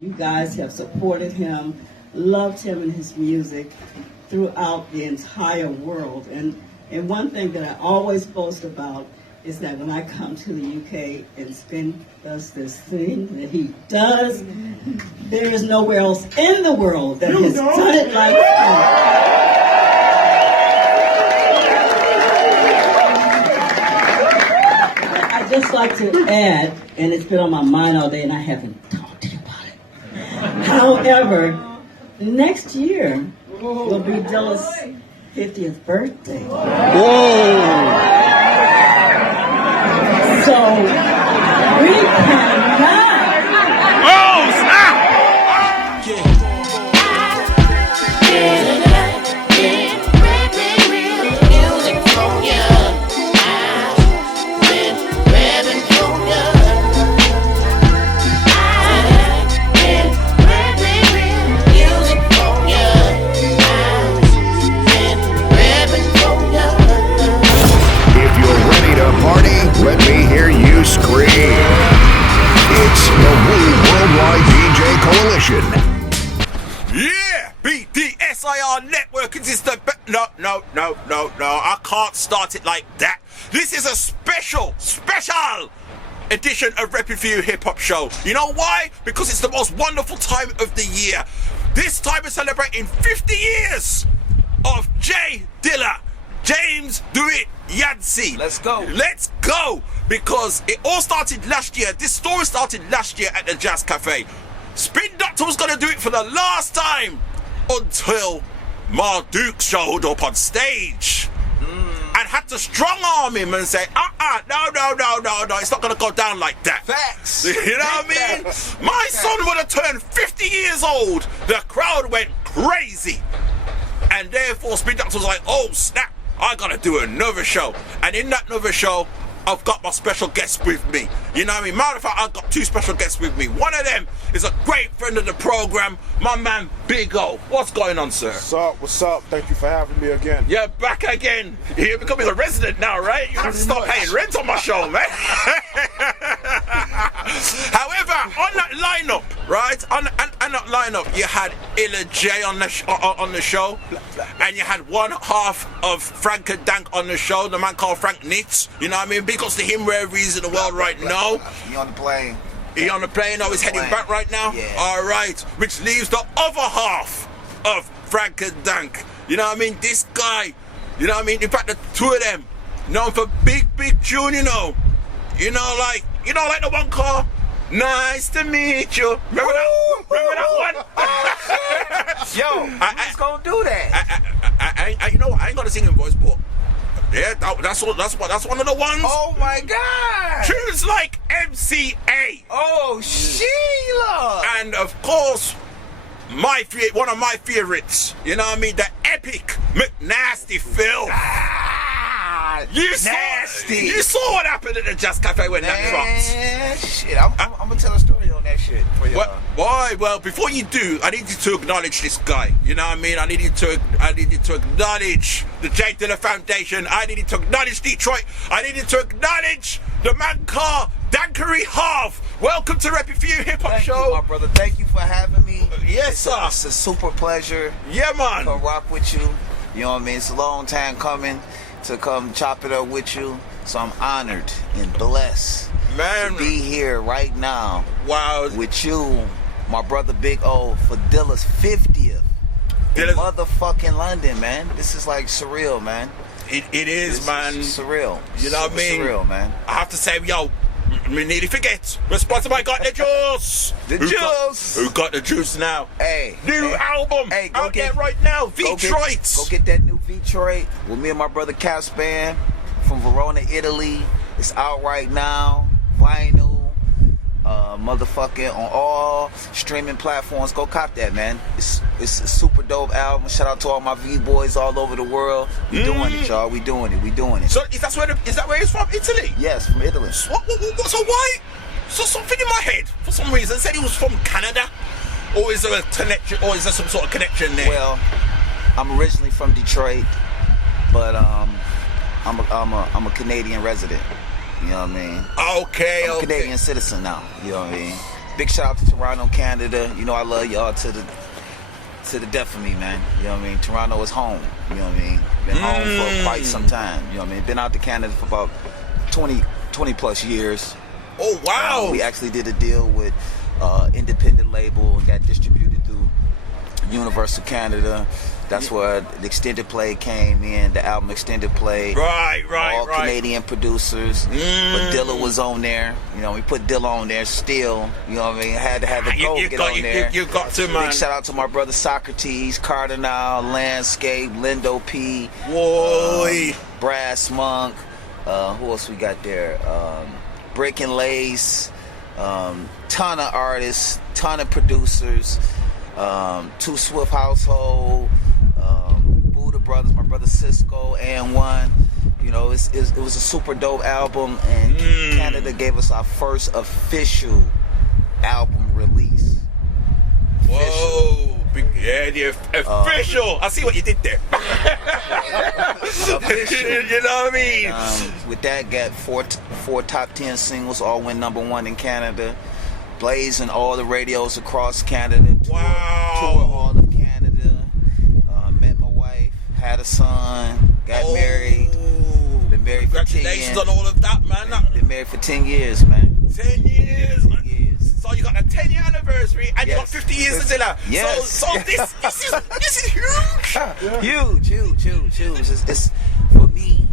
You guys have supported him, loved him and his music throughout the entire world. And one thing that I always boast about is that when I come to the UK and Spin does this thing that he does, there is nowhere else in the world that has done it like Spin. I'd just like to add, and it's been on my mind all day and I haven't talked to you about it. However, next year will be Dilla's 50th birthday. Whoa! So we cannot. Oh, snap! Let me hear you scream. It's the Worldwide DJ Coalition. Yeah! BDSIR Network is the no, I can't start it like that. This is a special edition of RePPiN4U Hip Hop Show. You know why? Because it's the most wonderful time of the year. This time we're celebrating 50 years of J Dilla, James Do It Yancey. Let's go. Let's go. Because it all started last year. This story started last year at the Jazz Cafe. Spin Doctor was going to do it for the last time until Ma Dukes showed up on stage and had to strong arm him and say, no, it's not going to go down like that. Facts. You know what I mean? My son would have turned 50 years old. The crowd went crazy. And therefore Spin Doctor was like, oh snap, I gotta do another show. And in that another show, I've got my special guest with me. You know what I mean? Matter of fact, I've got two special guests with me. One of them is a great friend of the program, my man Big O. What's going on, sir? What's up? Thank you for having me again. You're back again. You're becoming a resident now, right? You have to stop paying rent on my show, man. However, on that lineup, right? On that lineup, you had Illa J on the show, and you had one half of Frank and Dank on the show, the man called Frank Nitz. You know what I mean? Big ups to him wherever he's in the world right now. He on the plane. He on the plane, now he's heading back right now? Yeah. Alright, which leaves the other half of Frank and Dank. You know what I mean? This guy, you know what I mean? In fact, the two of them, known for big tune, you know. You know, like the one called Nice to Meet You. Remember that one? Yo, who's gonna do that? I you know, I ain't gonna sing in voice, but yeah, that's one of the ones. Oh my God! Tunes like MCA. Oh, Sheila! And of course, one of my favorites. You know what I mean? The epic McNasty film. You saw what happened at the Jazz Cafe when that dropped. Shit, I'm gonna tell a story on that shit for you. Well, before you do, I need you to acknowledge this guy. You know what I mean? I need you to acknowledge the J Dilla Foundation. I need you to acknowledge V-Troit. I need you to acknowledge the man called Dankery Harv. Welcome to RePPiN4U Hip Hop Show. Thank you, my brother. Thank you for having me. Yes, sir. It's a super pleasure. Yeah, man. To rock with you. You know what I mean? It's a long time coming to come chop it up with you. So I'm honored and blessed to be here right now. Wow. With you, my brother Big O, for Dilla's 50th in motherfucking London, man. This is like surreal, man. It is, man. Surreal. You know what I mean? Surreal, man. I have to say, yo, we nearly forget. We're sponsored by Got the Juice. Who got the juice now? Hey. New album out there right now. V-Troit. Go get that new V-Troit with me and my brother Capstan from Verona, Italy. It's out right now. Vinyl. Motherfucking on all streaming platforms. Go cop that, man. It's a super dope album. Shout out to all my V-boys all over the world. We doing it, y'all. We doing it. So is that where it's from? Italy? Yes, from Italy. So why? So something in my head for some reason said he was from Canada, or is there a connection? Or is there some sort of connection there? Well, I'm originally from Detroit, but I'm a Canadian resident. You know what I mean? Okay, I'm a Canadian citizen now. You know what I mean? big shout out to Toronto, Canada. You know I love y'all to the death of me, man. You know what I mean? Toronto is home. You know what I mean? Been home for quite some time. You know what I mean? Been out to Canada for about 20 plus years. Oh, wow. We actually did a deal with independent label and got distributed through Universal Canada. That's where the extended play came in, the album extended play. Right. All Canadian producers. But Dilla was on there. You know, we put Dilla on there still. You know what I mean? Had to have the GOAT get on there. You got to, man. Big shout out to my brother Socrates, Cardinal, Landscape, Lindo P, Boy. Brass Monk. Who else we got there? Brick and Lace. Ton of artists, ton of producers. Two Swift Household. Buddha Brothers, my brother Cisco, and one. You know, it was a super dope album, and Canada gave us our first official album release. Whoa. Yeah, the official. I see what you did there. Official. You know what I mean? With that, got four top 10 singles, all went #1 in Canada. Blazing all the radios across Canada. Wow. Tour all of Canada. Met my wife, had a son, got married. Been married for 10 years. Congratulations on all of that, man. Been married for 10 years, man. 10 years. 10 years. So you got a 10-year anniversary and you got Yes. 50 years of Dilla. Yes. So this is huge. Huge. It's for me.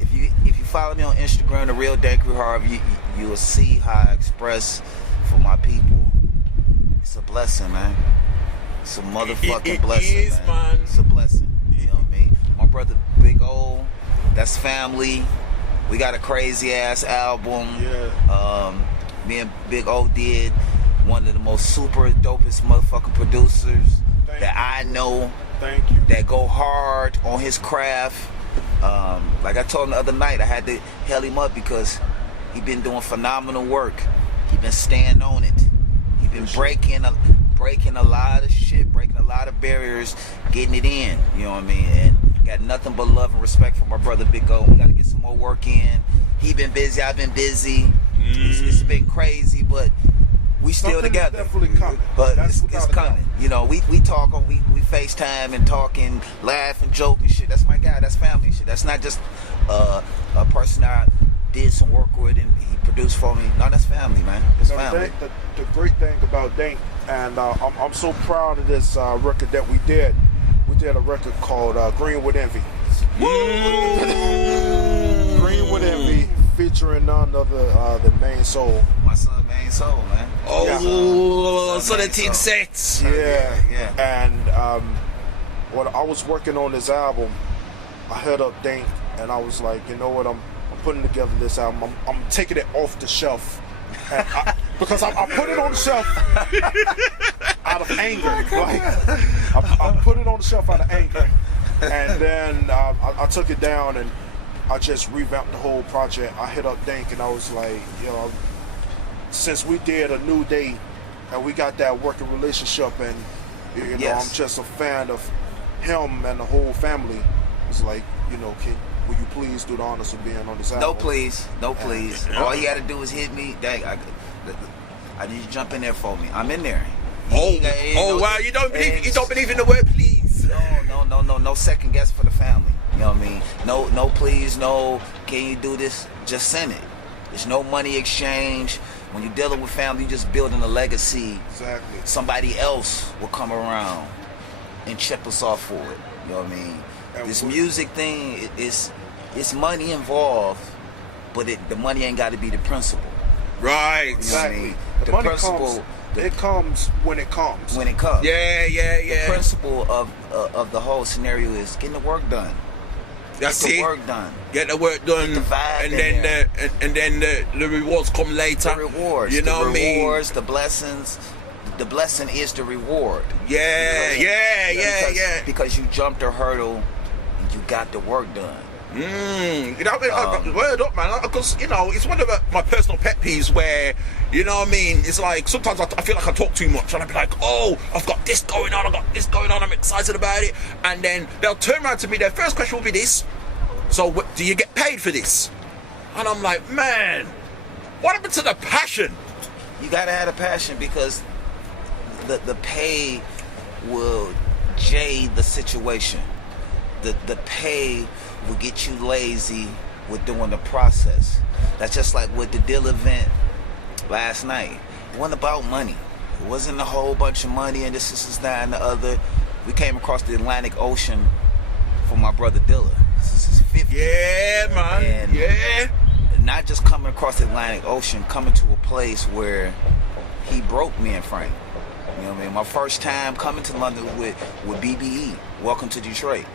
If you follow me on Instagram, the real Dankery Harv, you will see how I express for my people. It's a blessing, man. It's a motherfucking It blessing, is, man. It's a blessing. You know what I mean? My brother Big O, that's family. We got a crazy ass album. Yeah. Me and Big O did one of the most super dopest motherfucking producers that I know. Thank you. That go hard on his craft. Like I told him the other night, I had to hell him up because he been doing phenomenal work. He been staying on it. He been breaking a lot of shit, breaking a lot of barriers, getting it in. You know what I mean? And got nothing but love and respect for my brother Big O. We got to get some more work in. He been busy. I've been busy. It's been crazy, but we still Something is together. definitely coming. But That's it's without a coming. doubt. You know, we talk on, we FaceTime and talk and laugh and joke and shit. That's my guy. That's family shit. That's not just a person I did some work with and he produced for me. No, that's family, man. It's family. The great thing about Dank, and I'm so proud of this record that we did. We did a record called Greenwood Envy. Greenwood Envy, featuring none other than Main Soul. My son, Main Soul, man. Oh, so the Main thing Soul. sets. Yeah. And when I was working on this album, I hit up Dank and I was like, you know what, I'm putting together this album. I'm taking it off the shelf. Because I put it on the shelf out of anger. Like, I put it on the shelf out of anger. And then I took it down and I just revamped the whole project. I hit up Dank and I was like, you know, since we did A New Day and we got that working relationship and, you know, Yes. I'm just a fan of him and the whole family. It's like, you know, will you please do the honors of being on this album? No, please. All you gotta do is hit me. Dang, I need you to jump in there for me. I'm in there. Wow! You don't believe in the word please. No second guess for the family. You know what I mean? No, please, no. Can you do this? Just send it. There's no money exchange. When you're dealing with family, you're just building a legacy. Exactly. Somebody else will come around and chip us off for it. You know what I mean? And This music thing, it's money involved, but the money ain't got to be the principle. Right. You know what I Exactly. mean? The money comes. It comes when it comes. When it comes. Yeah. The principle of the whole scenario is getting the work done. That's Get the it. work done. Get the work done, Get the vibe and in then the rewards come later. The rewards. You know what I mean? The rewards, the blessings. The blessing is the reward. Yeah. Because you jumped a hurdle and you got the work done. You know what I mean? Word up, man. Because, you know, it's one of my personal pet peeves where, you know what I mean? It's like, sometimes I feel like I talk too much. And I'll be like, oh, I've got this going on, I'm excited about it. And then they'll turn around to me, their first question will be this. So, do you get paid for this? And I'm like, man, what happened to the passion? You gotta have a passion because the pay will jade the situation. The pay will get you lazy with doing the process. That's just like with the DILLA event last night. It wasn't about money. It wasn't a whole bunch of money and this, that, and the other. We came across the Atlantic Ocean for my brother DILLA. This is his 50th. Yeah, man. And yeah. Not just coming across the Atlantic Ocean, coming to a place where he broke me and Frank. You know what I mean? My first time coming to London with BBE. Welcome to Detroit.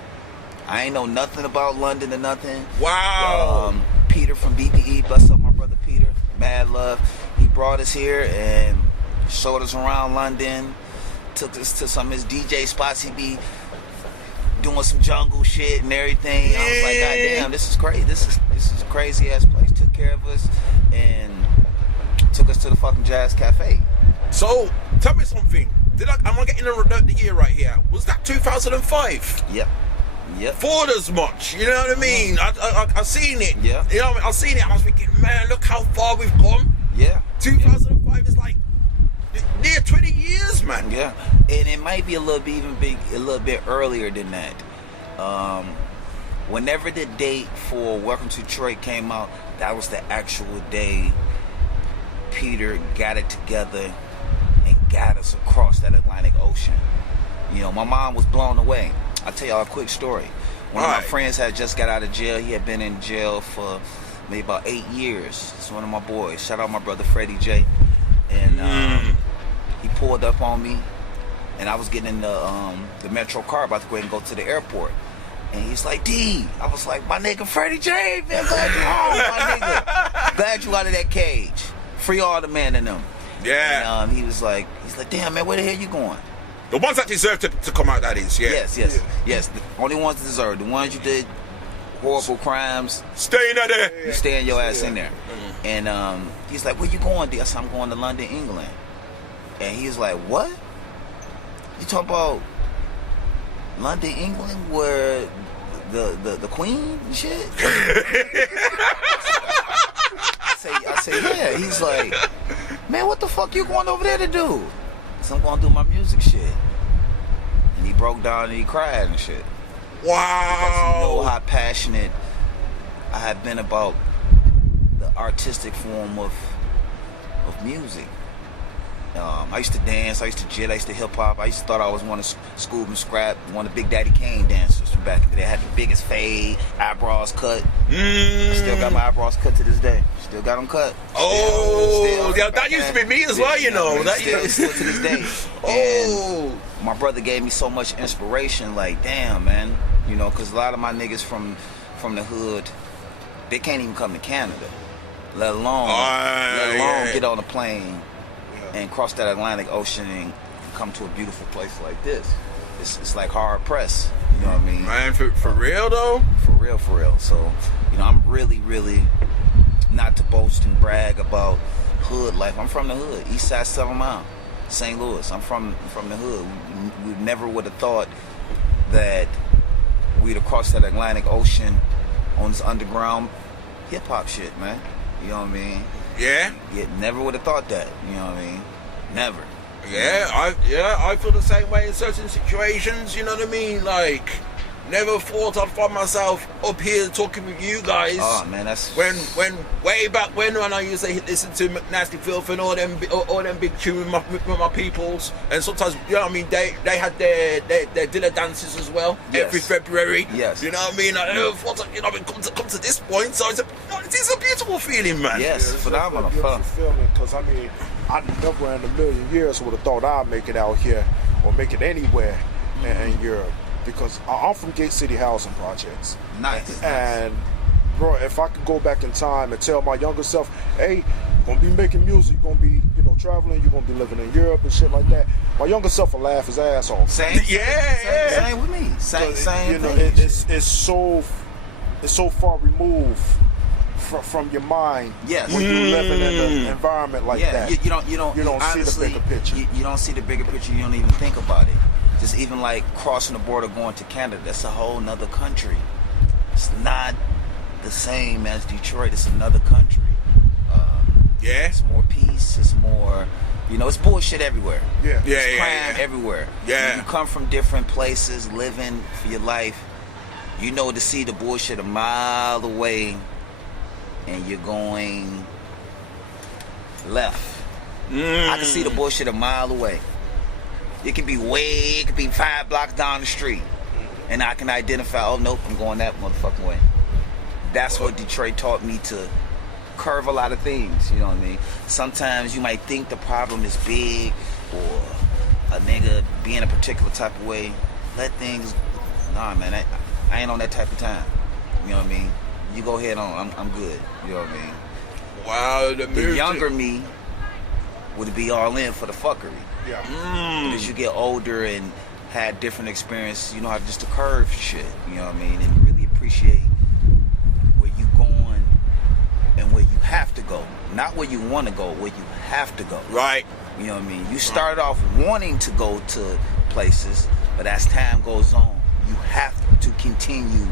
I ain't know nothing about London or nothing. Wow. Peter from BBE, bless up my brother Peter, mad love. He brought us here and showed us around London. Took us to some of his DJ spots. He be doing some jungle shit and everything. Yeah. I was like, God damn, this is crazy. This is a crazy ass place. Took care of us and took us to the fucking Jazz Cafe. So, tell me something. Am I getting the year right here? Was that 2005? Yep. Thought as much, you know what I mean? I seen it. Yeah. You know what I mean? I seen it. I was thinking, man, look how far we've come. Yeah. 2005 is like near 20 years, man. Yeah. And it might be a little bit earlier than that. Whenever the date for Welcome to Detroit came out, that was the actual day Peter got it together and got us across that Atlantic Ocean. You know, my mom was blown away. I'll tell y'all a quick story. One of my friends had just got out of jail. He had been in jail for maybe about 8 years. It's one of my boys. Shout out my brother Freddie J. And he pulled up on me, and I was getting in the Metro car about to go ahead and go to the airport. And he's like, D. I was like, my nigga Freddie J, man, glad you home, my nigga. Glad you out of that cage. Free all the men in them. Yeah. And he was like, damn, man, where the hell you going? The ones that deserve to come out, that is, yeah. Yes. The only ones that deserve. The ones you did horrible crimes. Stay in there. You stay in your ass in there. And he's like, where you going, D? I said, I'm going to London, England. And he was like, what? You talking about London, England, where the Queen and shit? I say, yeah. He's like, man, what the fuck you going over there to do? So I'm going to do my music shit. And he broke down and he cried and shit. Wow. Because he know how passionate I have been about the artistic form of music. I used to dance, I used to jit, I used to hip hop. I used to thought I was one of Scoob and Scrap, one of Big Daddy Kane dancers from back in the day. I had the biggest fade, eyebrows cut. I still got my eyebrows cut to this day. Still got them cut. Still, that used to be me as well, you know. Still to this day. And my brother gave me so much inspiration, like, damn, man. You know, because a lot of my niggas from the hood, they can't even come to Canada, let alone get on a plane and cross that Atlantic Ocean and come to a beautiful place like this. It's like hard pressed, you know what I mean? Man, for real though? For real. So, you know, I'm really, not to boast and brag about hood life. I'm from the hood, East Side 7 Mile, St. Louis. I'm from the hood. We never would have thought that we'd have crossed that Atlantic Ocean on this underground hip hop shit, man. You know what I mean? Yeah? Never would have thought that. You know what I mean? Never. Yeah, I feel the same way in certain situations, you know what I mean? Like, never thought I'd find myself up here talking with you guys. Oh man, that's when way back when I used to listen to Nasty Filth and all them big tunes with my peoples, and sometimes, you know what I mean, they had their DILLA dances as well. Yes. Every February. Yes. You know what I mean? I never thought, you know, it come to this point, so it's a beautiful feeling, man. Yes, it's phenomenal. Beautiful feeling, because I mean, I never in a million years would have thought I'd make it out here or make it anywhere in Europe, because I'm from Gate City Housing Projects. Nice. And bro, if I could go back in time and tell my younger self, hey, you're gonna be making music, you're gonna be, you know, traveling, you're gonna be living in Europe and shit like that, my younger self will laugh his ass off. Same with me. Same you know, thing. it's so far removed from your mind, yes, when you're living in an environment like that. You don't honestly, see the bigger picture. You don't see the bigger picture. You don't even think about it. Just even like crossing the border going to Canada, that's a whole nother country. It's not the same as Detroit. It's another country. Yeah. It's more peace. It's more, you know, it's bullshit everywhere. Yeah. It's crime everywhere. Yeah. When you come from different places, living for your life, you know to see the bullshit a mile away, and you're going left. I can see the bullshit a mile away. It could be 5 blocks down the street, and I can identify, oh nope, I'm going that motherfucking way. That's what Detroit taught me, to curve a lot of things, you know what I mean? Sometimes you might think the problem is big, or a nigga being a particular type of way. Let things, nah man, I ain't on that type of time. You know what I mean? You go ahead on, I'm good. You know what I mean? Wow, The younger me would be all in for the fuckery. Yeah. But as you get older and had different experience, you know how just to curve shit, you know what I mean? And really appreciate where you going and where you have to go. Not where you want to go, where you have to go. Right. You know what I mean? You started off wanting to go to places, but as time goes on, you have to continue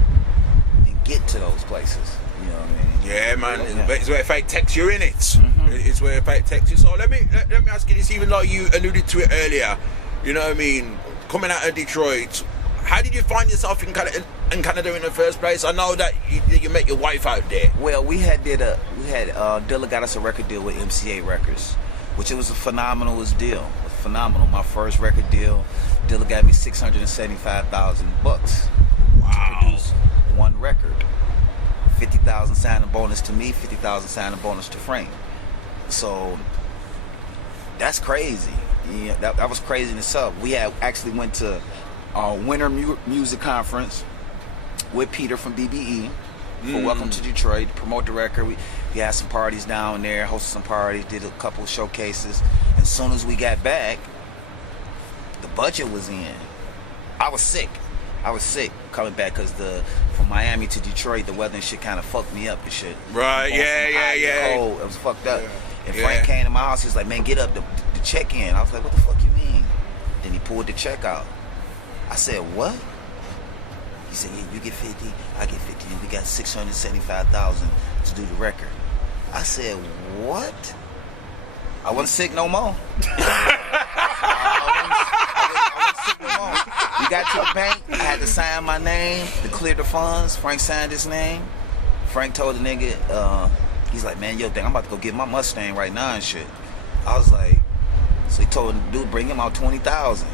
and get to those places. You know what I mean? Yeah, man. Yeah. It's where fate takes you in it. It's where fate takes you. So let me ask you this, even though you alluded to it earlier. You know what I mean? Coming out of Detroit, how did you find yourself in Canada in the first place? I know that you met your wife out there. Well, Dilla got us a record deal with MCA Records, which it was a phenomenal deal. Phenomenal. My first record deal, Dilla got me $675,000 Wow. to produce one record. 50,000 signing bonus to me, 50,000 signing bonus to Frank. So that's crazy. Yeah, that was crazy in itself. We actually went to our winter music conference with Peter from BBE for Welcome to Detroit to promote the record. We had some parties down there, hosted some parties, did a couple showcases. And as soon as we got back, the budget was in. I was sick coming back because from Miami to Detroit, the weather and shit kind of fucked me up and shit. Right, yeah. Cold. It was fucked up. Yeah. And Frank came to my house. He was like, "Man, get up, the check in." I was like, "What the fuck you mean?" Then he pulled the check out. I said, "What?" He said, "Yeah, you get 50, I get 50, and we got 675,000 to do the record." I said, "What?" I wasn't sick no more. We got to the bank. I had to sign my name to clear the funds. Frank signed his name. Frank told the nigga, he's like, "Man, yo, dang, I'm about to go get my Mustang right now and shit." I was like, so he told the dude, bring him out 20,000.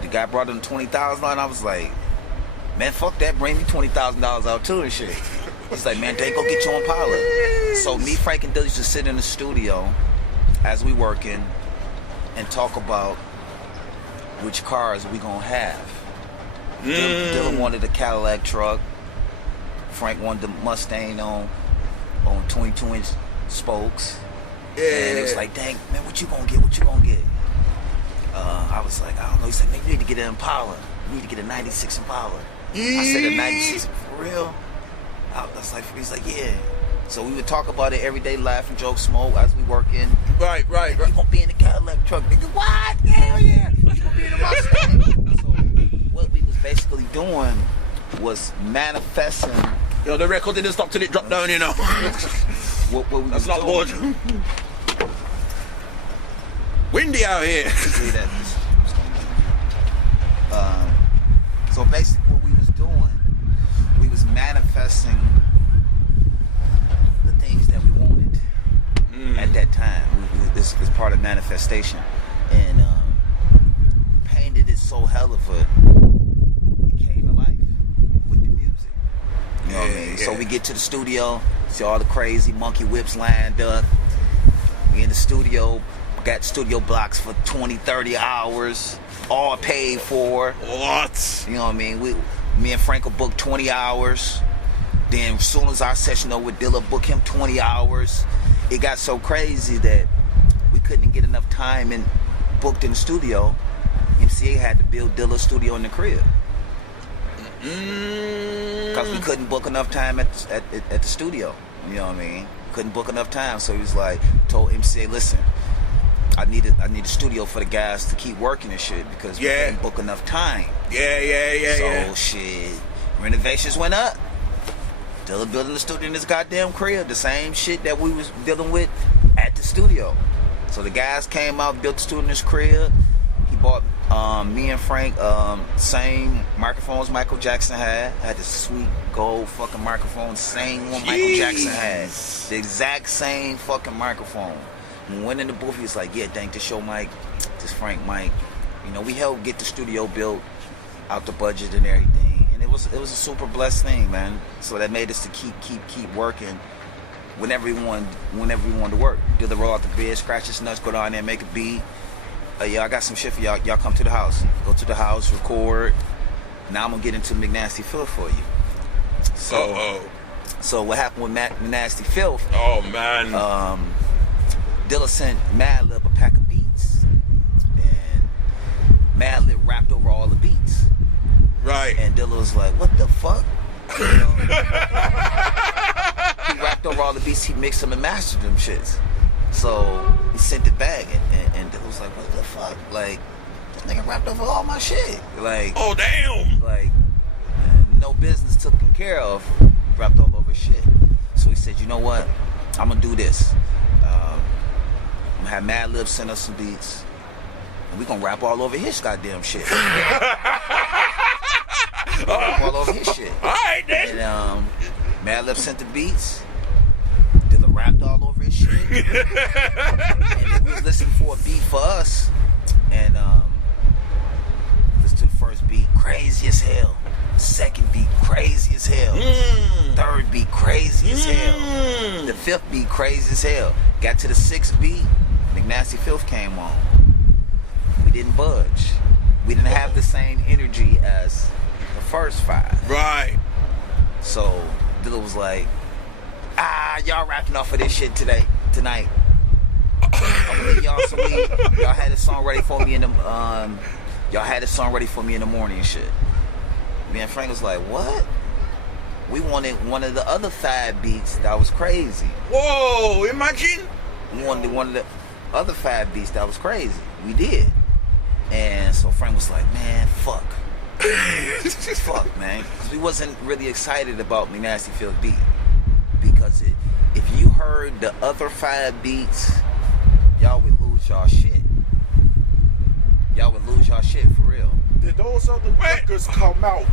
The guy brought him 20,000 and I was like, "Man, fuck that, bring me $20,000 out too and shit." He's like, "Man, dang, go get your Impala." So me, Frank, and Dilla used to sit in the studio as we working and talk about which cars we gonna have. Dilla wanted a Cadillac truck. Frank wanted the Mustang on 22-inch spokes. Yeah. And it was like, "Dang, man, what you gonna get? I was like, "I don't know." He said, "Man, you need to get an Impala. You need to get a 96 Impala." I said, "A 96 for real?" I was like, he's like, "Yeah." So we would talk about it every day, laugh and joke, smoke as we working. Right. You gonna be in the Cadillac truck, nigga? What? Hell yeah! You gonna be in the Mustang? So what we was basically doing was manifesting. Yo, the record didn't stop till it dropped down, you know. What we That's was not doing. good. Windy out here. See that? So basically what we was doing, we was manifesting the things that we wanted at that time. This is part of manifestation. And painted it so hell of it came to life with the music. You know what I mean? So we get to the studio, see all the crazy monkey whips lined up. We in the studio, got studio blocks for 20, 30 hours, all paid for. What? You know what I mean? Me and Frank will book 20 hours. Then as soon as our session over with Dilla, book him 20 hours. It got so crazy that we couldn't get enough time and booked in the studio. MCA had to build Dilla's studio in the crib. Because we couldn't book enough time at the studio. You know what I mean? Couldn't book enough time. So he was like, told MCA, "Listen, I need a studio for the guys to keep working and shit because we couldn't book enough time." So shit, renovations went up. Dilla building the studio in his goddamn crib, the same shit that we was dealing with at the studio. So the guys came out, built the studio in his crib. He bought me and Frank same microphones Michael Jackson had. I had the sweet gold fucking microphone, same one Michael Jackson had. The exact same fucking microphone. When we went in the booth, he was like, yeah, Dank, this your mic, this Frank mic. You know, we helped get the studio built out the budget and everything. And it was a super blessed thing, man. So that made us to keep working whenever we wanted to work. Do the roll out the bed, scratch his nuts, go down there and make a beat. Yeah, I got some shit for y'all. Y'all come to the house. Go to the house, record. Now I'm gonna get into McNasty Filth for you. So what happened with McNasty Filth? Oh man. Dilla sent Madlib a pack of beats, and Madlib rapped over all the beats. Right. And Dilla was like, "What the fuck?" You know? He rapped over all the beats. He mixed them and mastered them shits. So he sent it back, and Dilla was like, "What the fuck? Like, this nigga rapped over all my shit. Like, oh damn. Like, no business taken care of. Rapped all over his shit." So he said, "You know what? I'm gonna do this. I'm gonna have Madlib send us some beats, and we gonna rap all over his goddamn shit. Rap all over his shit." All right then. And Madlib sent the beats. Dilla rapped all over his shit. And we was listening for a beat for us, and listen to the first beat, crazy as hell. Second beat, crazy as hell. Third beat, crazy as hell. The fifth beat, crazy as hell. Got to the sixth beat, McNasty Filth came on. We didn't budge. We didn't have the same energy as the first five. Right. So Dilla was like, y'all rapping off of this shit tonight. I'm gonna leave y'all some weed. Y'all had a song ready for me in the morning and shit. Me and Frank was like, what? We wanted one of the other 5 beats that was crazy. Whoa, imagine. We wanted one of the other 5 beats that was crazy. We did. And so Frank was like, man, fuck. Fuck, man. Because we wasn't really excited about McNasty Filth beat. Because if you heard the other 5 beats, y'all would lose y'all shit. Y'all would lose y'all shit for real. Did those other records come out?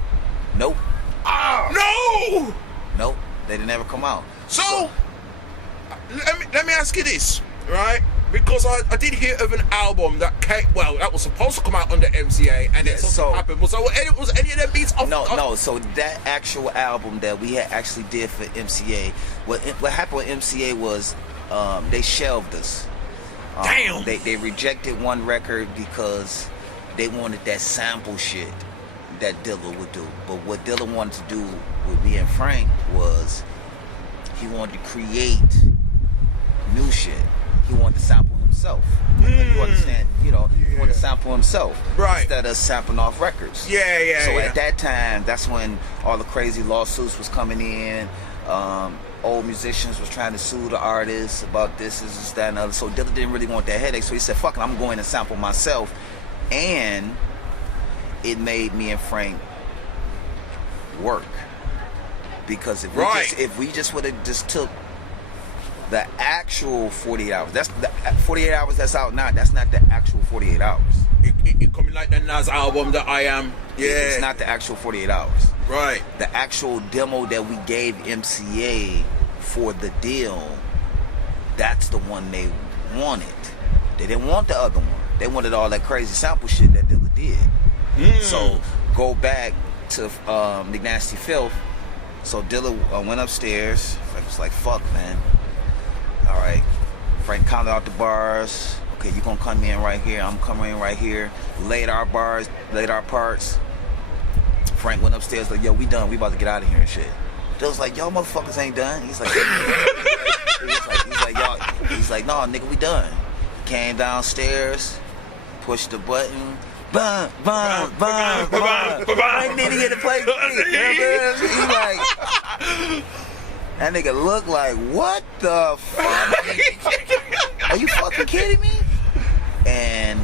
Nope. No. Nope. They didn't ever come out. So let me ask you this, right? Because I did hear of an album that that was supposed to come out under MCA, and it happened. Was any of them beats off? No. So that actual album that we had actually did for MCA, what happened with MCA was they shelved us. Damn. They rejected one record because they wanted that sample shit that Dilla would do. But what Dilla wanted to do with me and Frank was he wanted to create new shit. He wanted to sample himself. You understand? You know, he wanted to sample himself. Right. Instead of sampling off records. Yeah. So at that time, that's when all the crazy lawsuits was coming in. Old musicians was trying to sue the artists about this, that, and other. So Dilla didn't really want that headache. So he said, fuck it, I'm going to sample myself. And it made me and Frank work. Because if we just would have just took the actual 48 hours, that's the 48 hours that's out now, that's not the actual 48 hours. It coming like the Nas album that I am. Yeah. It's not the actual 48 hours. Right. The actual demo that we gave MCA for the deal, that's the one they wanted. They didn't want the other one. They wanted all that crazy sample shit that Dilla did. So go back to McNasty Filth. So Dilla went upstairs. Frank was like, fuck, man. All right. Frank counted out the bars. Okay, you gonna come in right here. I'm coming in right here. Laid our bars, laid our parts. Frank went upstairs like, yo, we done. We about to get out of here and shit. Dilla's like, y'all motherfuckers ain't done. He's like, he's like, no, nigga, we done. Came downstairs, pushed the button. Bum. I need to get a place. He's like, that nigga look like, what the fuck? Are you fucking kidding me? And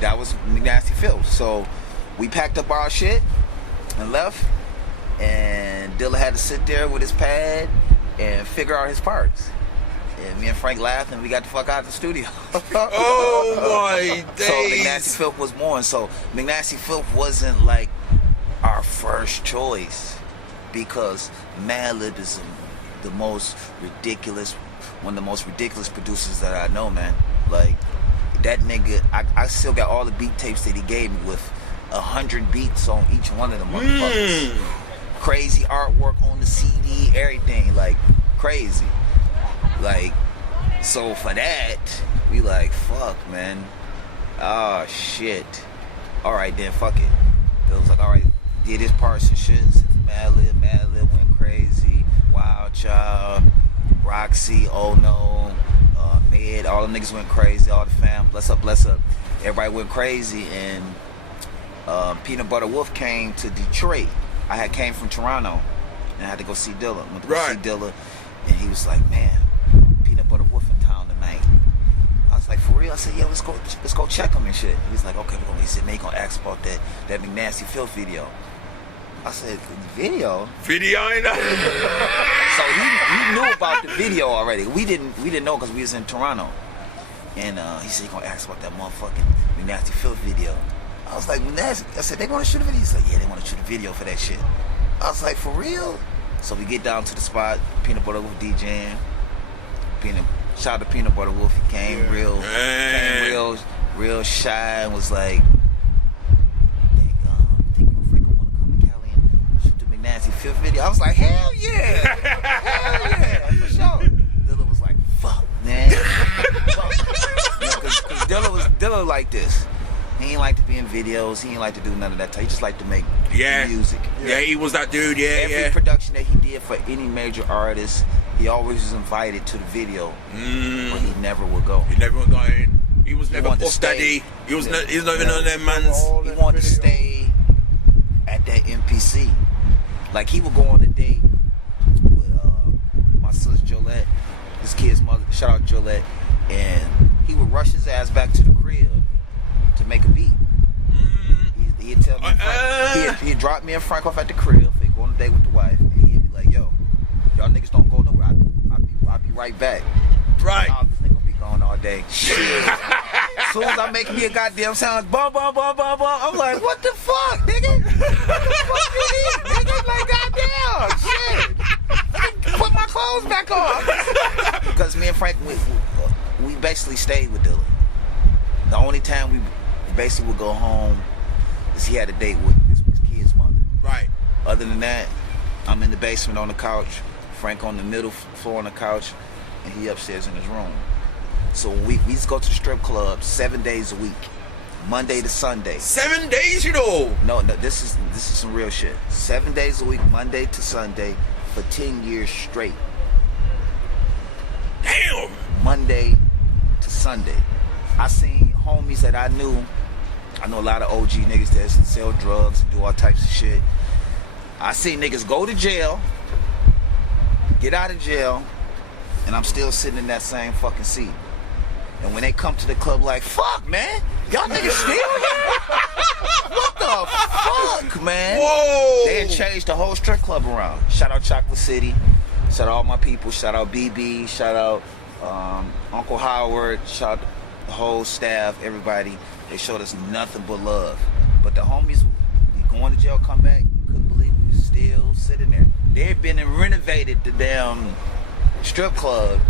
that was McNasty Filth. So we packed up our shit and left. And Dilla had to sit there with his pad and figure out his parts. And me and Frank laughed, and we got the fuck out of the studio. Oh my days! So McNasty Filth was born. So McNasty Filth wasn't like our first choice because Madlib is the most ridiculous, one of the most ridiculous producers that I know, man. Like that nigga, I still got all the beat tapes that he gave me with 100 beats on each one of them motherfuckers. Crazy artwork on the CD, everything, like crazy. Like, so for that, we like, fuck, man. Oh, shit. Alright, then, fuck it. It was like, alright, did his parts and shit. Madlib went crazy. Wild Child, Roxy, Oh No, Med, all the niggas went crazy. All the fam, bless up. Everybody went crazy, and Peanut Butter Wolf came to Detroit. I came from Toronto, and I had to go see Dilla. Went to go see Dilla, and he was like, man, Peanut Butter Wolf in town tonight. I was like, for real? I said, yeah, let's go check him and shit. He was like, okay, he said, man, you gonna ask about that McNasty Filth video. I said, video? Video, I know. So he knew about the video already. We didn't know because we was in Toronto. And he said, he gonna ask about that motherfucking McNasty Filth video. I was like, McNasty. I said, they wanna shoot a video? He said, yeah, they wanna shoot a video for that shit. I was like, for real? So we get down to the spot, Peanut Butter Wolf DJing. Shout out to Peanut Butter Wolf. He came real shy and was like, think Frank wanna come to Cali and shoot the McNasty Filth video? I was like, hell yeah, hell yeah, for sure. Dilla was like, fuck, man, fuck. Cause Dilla like this. He ain't like to be in videos. He ain't like to do none of that. He just like to make music. Yeah, he was that dude. Every production that he did for any major artist, he always was invited to the video, but he never would go. He never would go in. He was never Puff Daddy. He was not even on them man's. He wanted to stay at that MPC. Like he would go on a date with my sister Jolette, his kid's mother. Shout out Jolette, and he would rush his ass back to the crib to make a beat. He'd tell me, he'd drop me and Frank off at the crib. He'd go on a date with the wife, and he'd be like, "Yo, y'all niggas don't go nowhere. I'll be right back." Right. Nah, this nigga gonna be gone all day. Shit. As soon as I make me a goddamn sound, bum bum bum bum bum, I'm like, what the fuck, nigga? What the fuck you need? Nigga, like goddamn shit. Put my clothes back on. Because me and Frank, we basically stayed with Dilla. The only time we basically would go home is he had a date with his kid's mother. Right. Other than that, I'm in the basement on the couch, Frank on the middle floor on the couch, and he upstairs in his room. So we used to go to the strip club 7 days a week, Monday to Sunday. 7 days, you know? No, this is some real shit. 7 days a week, Monday to Sunday, for 10 years straight. Damn. Monday to Sunday. I seen homies that I know a lot of OG niggas that sell drugs and do all types of shit. I seen niggas go to jail, get out of jail, and I'm still sitting in that same fucking seat. And when they come to the club like, fuck, man, y'all niggas still here? What the fuck, man? Whoa! They had changed the whole strip club around. Shout out Chocolate City. Shout out all my people. Shout out BB. Shout out Uncle Howard. Shout out the whole staff, everybody. They showed us nothing but love. But the homies, we going to jail, come back, couldn't believe we was still sitting there. They had been and renovated the damn strip club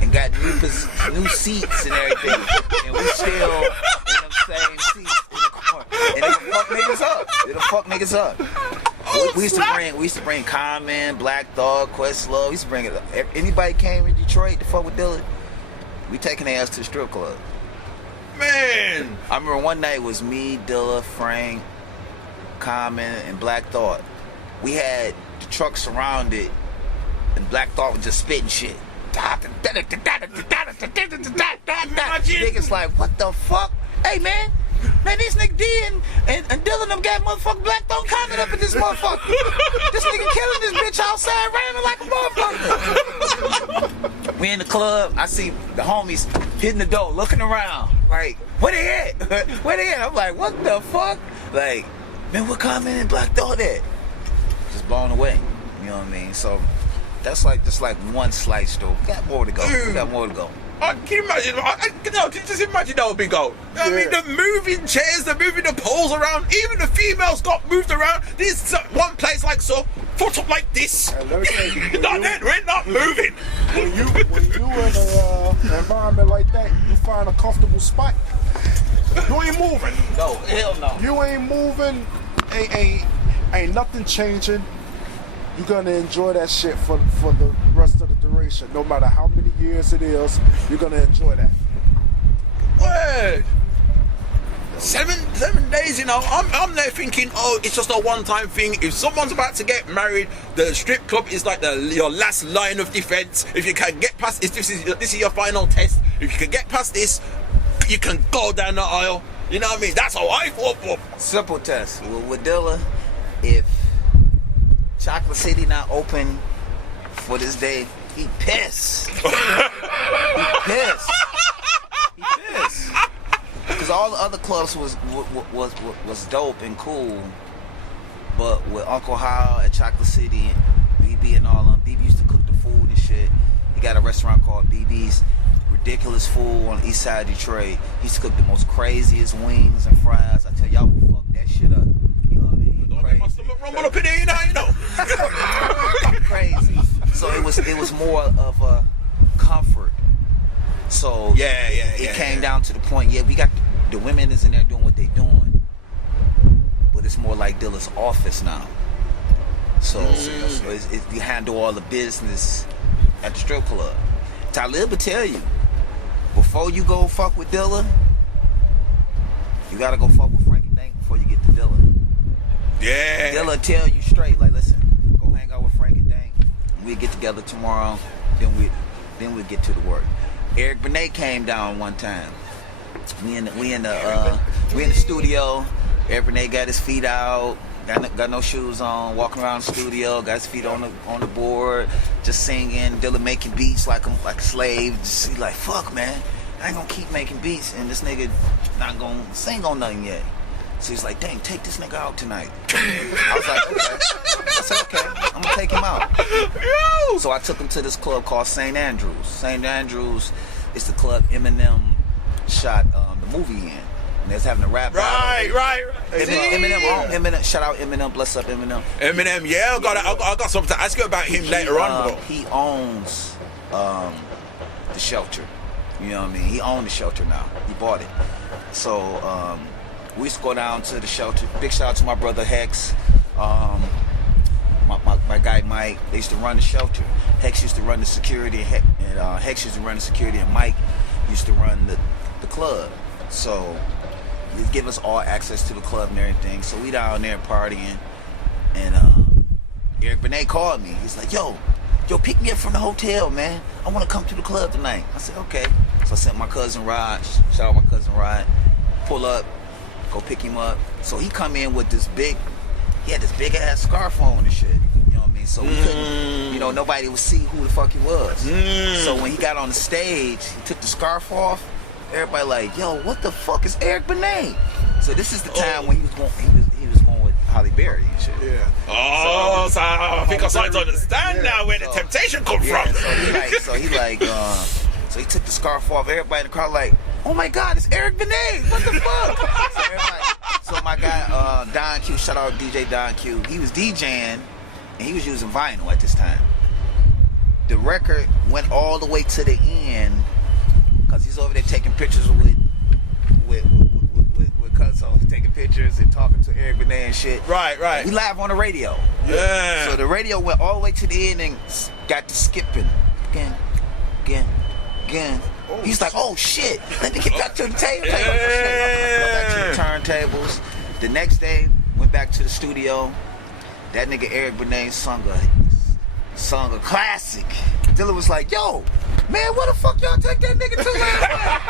and got new seats and everything. And we still in them same seats in the corner. And they fuck niggas up. It'll fuck niggas up. We used to bring Common, Black Dog, Questlove. We used to bring it up. Anybody came in Detroit to fuck with Dilla, we taking their ass to the strip club. Man! I remember one night it was me, Dilla, Frank, Common, and Black Thought. We had the truck surrounded, and Black Thought was just spitting shit. Niggas like, what the fuck? Hey, man, this nigga D and Dilla them got motherfucking Black Thought Common up in this motherfucker. This nigga killing this bitch outside, ramming like a motherfucker. We in the club, I see the homies hitting the door, looking around, like, where they at? Where they at? I'm like, what the fuck? Like, man, what Common and Black Thought at? Just blown away, you know what I mean? So, that's like just like one slice though. We got more to go. We got more to go. Can you imagine? Just imagine that would be gold. I mean, the moving chairs, the moving the poles around, even the females got moved around. This one place like so, foot up like this. And let me tell you, We're not moving. When you in an environment like that, you find a comfortable spot. You ain't moving. No, hell no. You ain't moving. Ain't nothing changing. You're gonna enjoy that shit for the rest of the duration. No matter how many years it is, you're gonna enjoy that. Word. 7 days, you know. I'm there thinking, oh, it's just a one-time thing. If someone's about to get married, the strip club is like your last line of defense. If you can get past this is your final test. If you can get past this, you can go down the aisle. You know what I mean? That's how I thought. Simple test. With Dilla, if Chocolate City not open for this day, he pissed. He pissed. Because all the other clubs was dope and cool, but with Uncle Hal at Chocolate City and BB and all them, BB used to cook the food and shit. He got a restaurant called BB's Ridiculous Food on the east side of Detroit. He used to cook the most craziest wings and fries. I tell y'all, would fuck that shit up. You know what I mean? Rumble up in there, you know. Crazy. So it was more of a comfort. So it came down to the point. Yeah, we got the women is in there doing what they doing, but it's more like Dilla's office now. So you handle all the business at the strip club. Talib will tell you, before you go fuck with Dilla, you gotta go fuck with Frank and Dank before you get to Dilla. Yeah. Dilla tell you straight, like, listen, go hang out with Frank and Dank. We'll get together tomorrow. Then we'll get to the work. Eric Benet came down one time. We in the studio. Eric Benet got his feet out, got no shoes on, walking around the studio, got his feet on the board, just singing. Dilla making beats like a slave. Just, he like, fuck, man, I ain't gonna keep making beats, and this nigga not gonna sing on nothing yet. So he's like, dang, take this nigga out tonight. I was like, okay. I said, okay, I'm gonna take him out. So I took him to this club called St. Andrews. St. Andrews is the club Eminem shot the movie in. And they was having a rap battle. Right. Eminem, shout out Eminem, bless up Eminem. Eminem, yeah, I got something to ask you about him later on, bro. He owns the shelter. You know what I mean? He owned the shelter now. He bought it. So we used to go down to the shelter. Big shout out to my brother Hex, my guy Mike. They used to run the shelter. Hex used to run the security, and Hex used to run the security, and Mike used to run the club. So they give us all access to the club and everything. So we down there partying, and Eric Benet called me. He's like, yo, pick me up from the hotel, man. I want to come to the club tonight. I said, okay. So I sent my cousin Rod. Shout out my cousin Rod. Pull up. Go pick him up. So he come in with he had this big ass scarf on and shit. You know what I mean? So we couldn't, nobody would see who the fuck he was. So when he got on the stage, he took the scarf off. Everybody like, yo, what the fuck is Eric Benet? So this is the time when he was going with Holly Berry and shit. Yeah. Oh, so I think I'm starting to understand now where the temptation come from. So he took the scarf off. Everybody in the crowd like, oh my God, it's Eric Benet. What the fuck? So my guy, Don Q, shout out DJ Don Q. He was DJing and he was using vinyl at this time. The record went all the way to the end because he's over there taking pictures with Cuzzo, taking pictures and talking to Eric Benet and shit. Right. We live on the radio. Yeah. So the radio went all the way to the end and got to skipping again. He's like, oh shit, let me get back to the table. Go back to the turntables. The next day, went back to the studio. That nigga Eric Benet sung a classic. Dilla was like, yo, man, what the fuck y'all take that nigga to last night?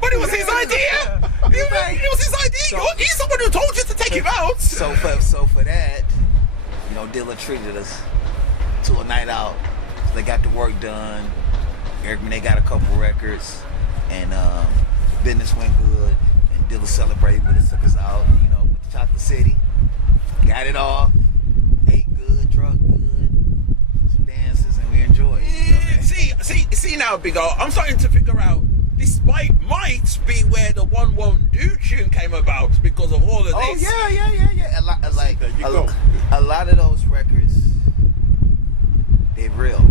But it was his idea. It was his idea. He's the one who told you to take him out. So for that, Dilla treated us to a night out. So they got the work done. Eric Benet got a couple records, and business went good, and Dilla celebrated with us, took us out, went to Chocolate City, got it all, ate good, drunk good, some damn See now, Big O, I'm starting to figure out this might be where the One Won't Do tune came about because of all of this. Oh yeah. go. A lot of those records, they real.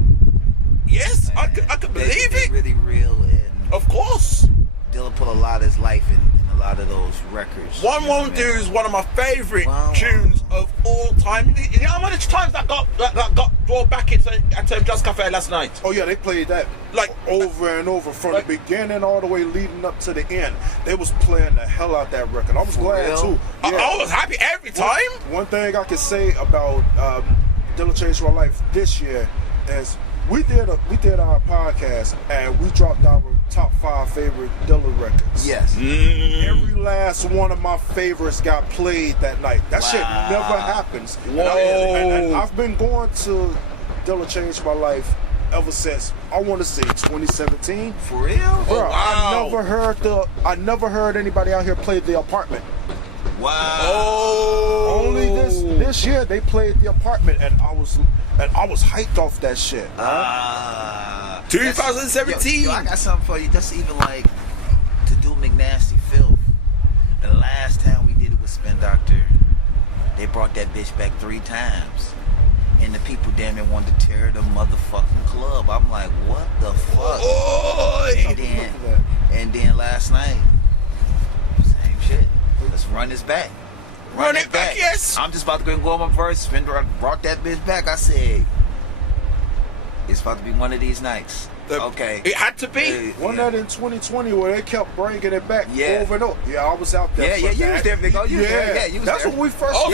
Yes, Man, I could believe they it. really real, and Of course. Dilla put a lot of his life in a lot of those records. One Won't Do is one of my favourite tunes of all time. You know how many times that got brought back at Jazz Cafe last night? Oh yeah, they played that Like- over and over from Like- the beginning all the way leading up to the end. They was playing the hell out that record. I was glad real? too. I was happy every time. One thing I can say about Dilla Changed My Life this year is we did our podcast and we dropped our top 5 favorite Dilla records. Yes. Every last one of my favorites got played that night. That shit never happens. And I've been going to Dilla Changed My Life ever since, I want to say 2017. For real? Bro, wow. I never heard anybody out here play The Apartment. Wow. Oh. Only this year they played The Apartment, and I was hyped off that shit. 2017. Yo, I got something for you. Just even like to do McNasty Filth. The last time we did it with Spin Doctor, they brought that bitch back 3 times. And the people damn near wanted to tear the motherfucking club. I'm like, what the fuck? And then last night, same shit. Let's run this back. Run it back, yes. I'm just about to go on my verse. Spin brought that bitch back. I said, it's about to be one of these nights. Okay. It had to be. Wasn't that in 2020 where they kept bringing it back over and over? Yeah, I was out there. Yeah, you was there, Vic. You was there. You was that's there. when we first. Oh,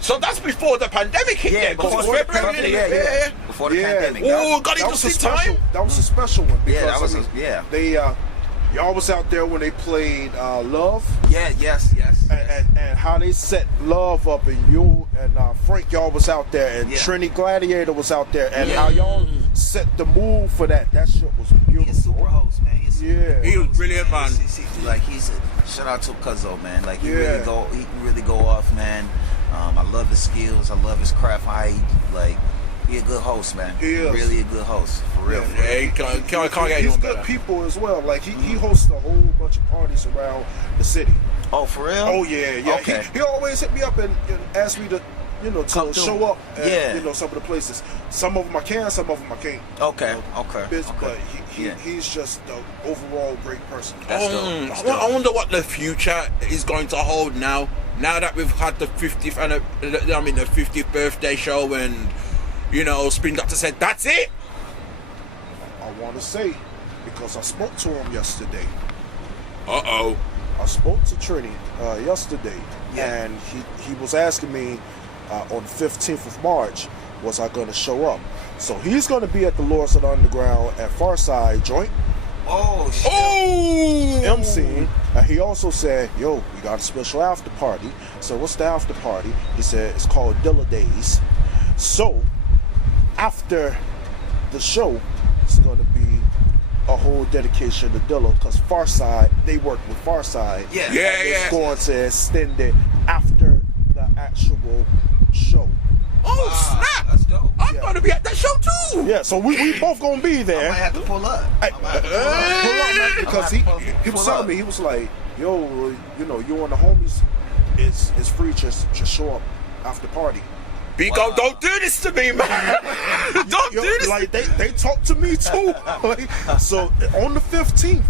so that's before the pandemic hit. Yeah, before before the February. pandemic. Before the pandemic. Oh, got that into was a this special. time. That was a special one. Because, Yeah, that was They y'all was out there when they played Love. Yeah, yes. And how they set Love up, and you and Frank, y'all was out there, and Trini Gladiator was out there, and how y'all set the mood for that. That shit was beautiful. He's a super host, man. He was brilliant, man. Like he's a shout out to Cuzzo, man. Like he really go off, man. I love his skills. I love his craft. He a good host, man. He is really a good host, for real. Yeah, he can't get He's anyone good better. people as well. Like he hosts a whole bunch of parties around the city. Oh, for real? Oh yeah. Okay. He always hit me up and ask me to, to show up at, some of the places. Some of them I can, some of them I can't. Okay. But he's just an overall great person. I wonder what the future is going to hold now. Now that we've had the 50th the 50th birthday show, and Spin Doctor said that's it. I want to say, because I spoke to him yesterday. I spoke to Trini yesterday, and he was asking me on the 15th of March, was I going to show up? So he's going to be at the Lords of the Underground at Farside Joint. Oh, shit. MC. He also said, yo, we got a special after party. So what's the after party? He said it's called Dilla Days. So after the show, it's going to be a whole dedication to Dilla, because Farside, they work with Farside. Yeah. It's going to extend it after the actual show. Oh, snap! That's dope. I'm going to be at that show too. Yeah, so we both going to be there. I might have to pull up. Man, because he was telling me, he was like, yo, you and the homies, it's free, just show up after party. Because don't do this to me, man. Don't do this. Like they talk to me too. So on the 15th,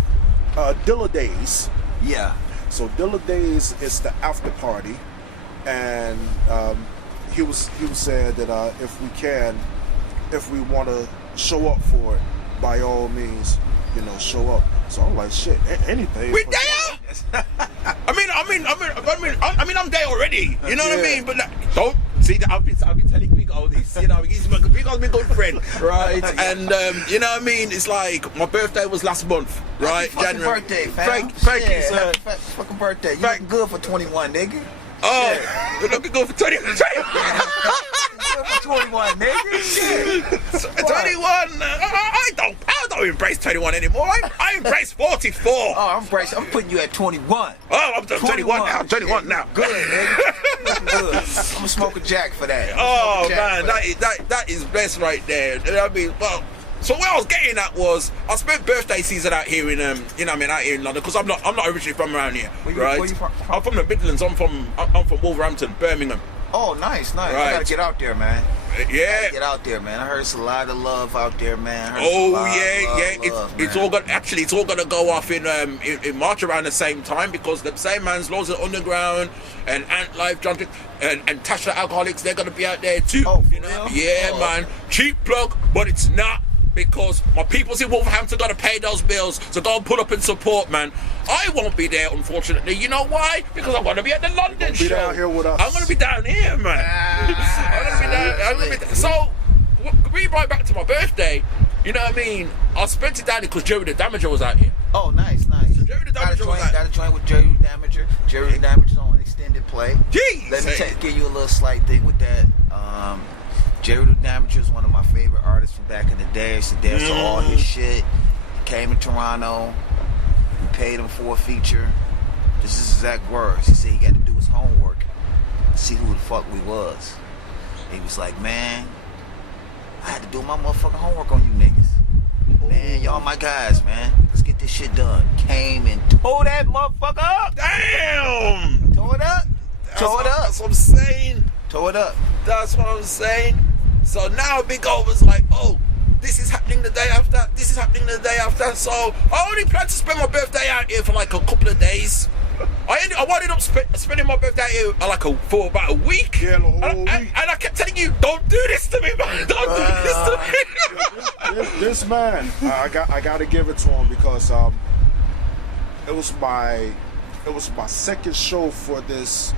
Dilla Days. Yeah. So Dilla Days is the after party, and he was saying that if we want to show up for it, by all means, show up. So I'm like, shit, anything. We there? I mean, I'm there already. You know what I mean? But don't see that I've been telling Big all this. Big O's my good friend, right? And you know what I mean? It's like my birthday was last month, right? Happy January. Birthday, fam. Thank you, sir. Happy fucking birthday. You looking good for 21, nigga. Oh, you're looking good for 20. Good for 21, nigga. Shit. 21. I don't embrace 21 anymore. I embrace 44. Oh, I'm putting you at 21. Oh, I'm 21 now. 21 now. Good, nigga. Looking good. I'm gonna smoke a jack for that. Oh man, that is best right there. I mean, well, So what I was getting at was, I spent birthday season out here in, you know what I mean, out here in London, because I'm not originally from around here, right? Where you from? I'm from the Midlands. I'm from Wolverhampton, Birmingham. Oh, nice. Right. I gotta get out there, man. Yeah. Get out there, man. I heard it's a lot of love out there, man. Oh yeah. It's all gonna go off in March around the same time, because the same man's Laws of the Underground and Ant Life, John and Tasha the Alcoholics, they're gonna be out there too. Oh, for you know? real? Yeah, Oh, man. okay. Cheap plug, but it's not. Because my people's in Wolverhampton gotta pay those bills, so go and pull up and support, man. I won't be there, unfortunately. You know why? Because I'm gonna be at the London show. Be down here with us. I'm gonna be down here, man. I'm gonna be down. So, right back to my birthday. You know what I mean? I spent it down here because Jerry the Damager was out here. Oh, nice. So Jerry the Damager was out. Got to join with Jerry the Damager. Jerry the Damager's on extended play. Jeez. Let me give you a little slight thing with that. Jerry the Damager is one of my favorite artists from back in the day. I used to dance to all his shit. He came to Toronto. We paid him for a feature. This is his exact words. He said he got to do his homework, see who the fuck we was. He was like, man, I had to do my motherfucking homework on you niggas. Man, y'all my guys, man. Let's get this shit done. Came and tore that motherfucker up. Damn. Tore it up. Tore it up. That's what I'm saying. Tore it up. That's what I'm saying. So now Big O was like, oh, this is happening the day after. This is happening the day after. So I only planned to spend my birthday out here for like a couple of days. I ended up spending my birthday out here for about a week. Yeah, the whole week. And I kept telling you, don't do this to me, man. Don't do this to me. This man, I got to give it to him, because it was my second show for this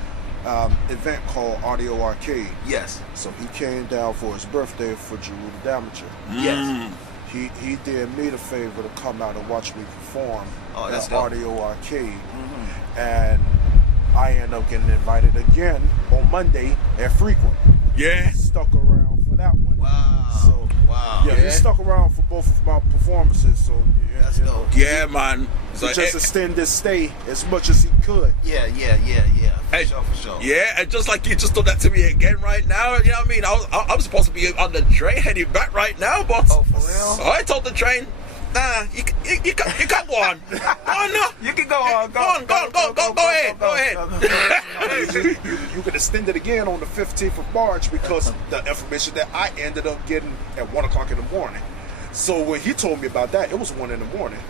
event called Audio Arcade. Yes. So he came down for his birthday for Jerry the Damager. Yes. He did me the favor to come out and watch me perform that's at dope. Audio Arcade. And I ended up getting invited again on Monday at Frequent. Yeah. Stuck around for that one. Wow. So, wow. Yeah, he stuck around for both of my performances. So That's you know, dope. Yeah, man. So he just extend his stay as much as he could. Yeah. For sure. Yeah, and just like you just done that to me again right now, you know what I mean? I'm supposed to be on the train heading back right now, but Oh, for real? so I told the train, nah, you can't go on. Oh no, You can go on. go ahead. You can extend it again on the 15th of March, because the information that I ended up getting at 1 o'clock in the morning. So when he told me about that, it was 1 in the morning.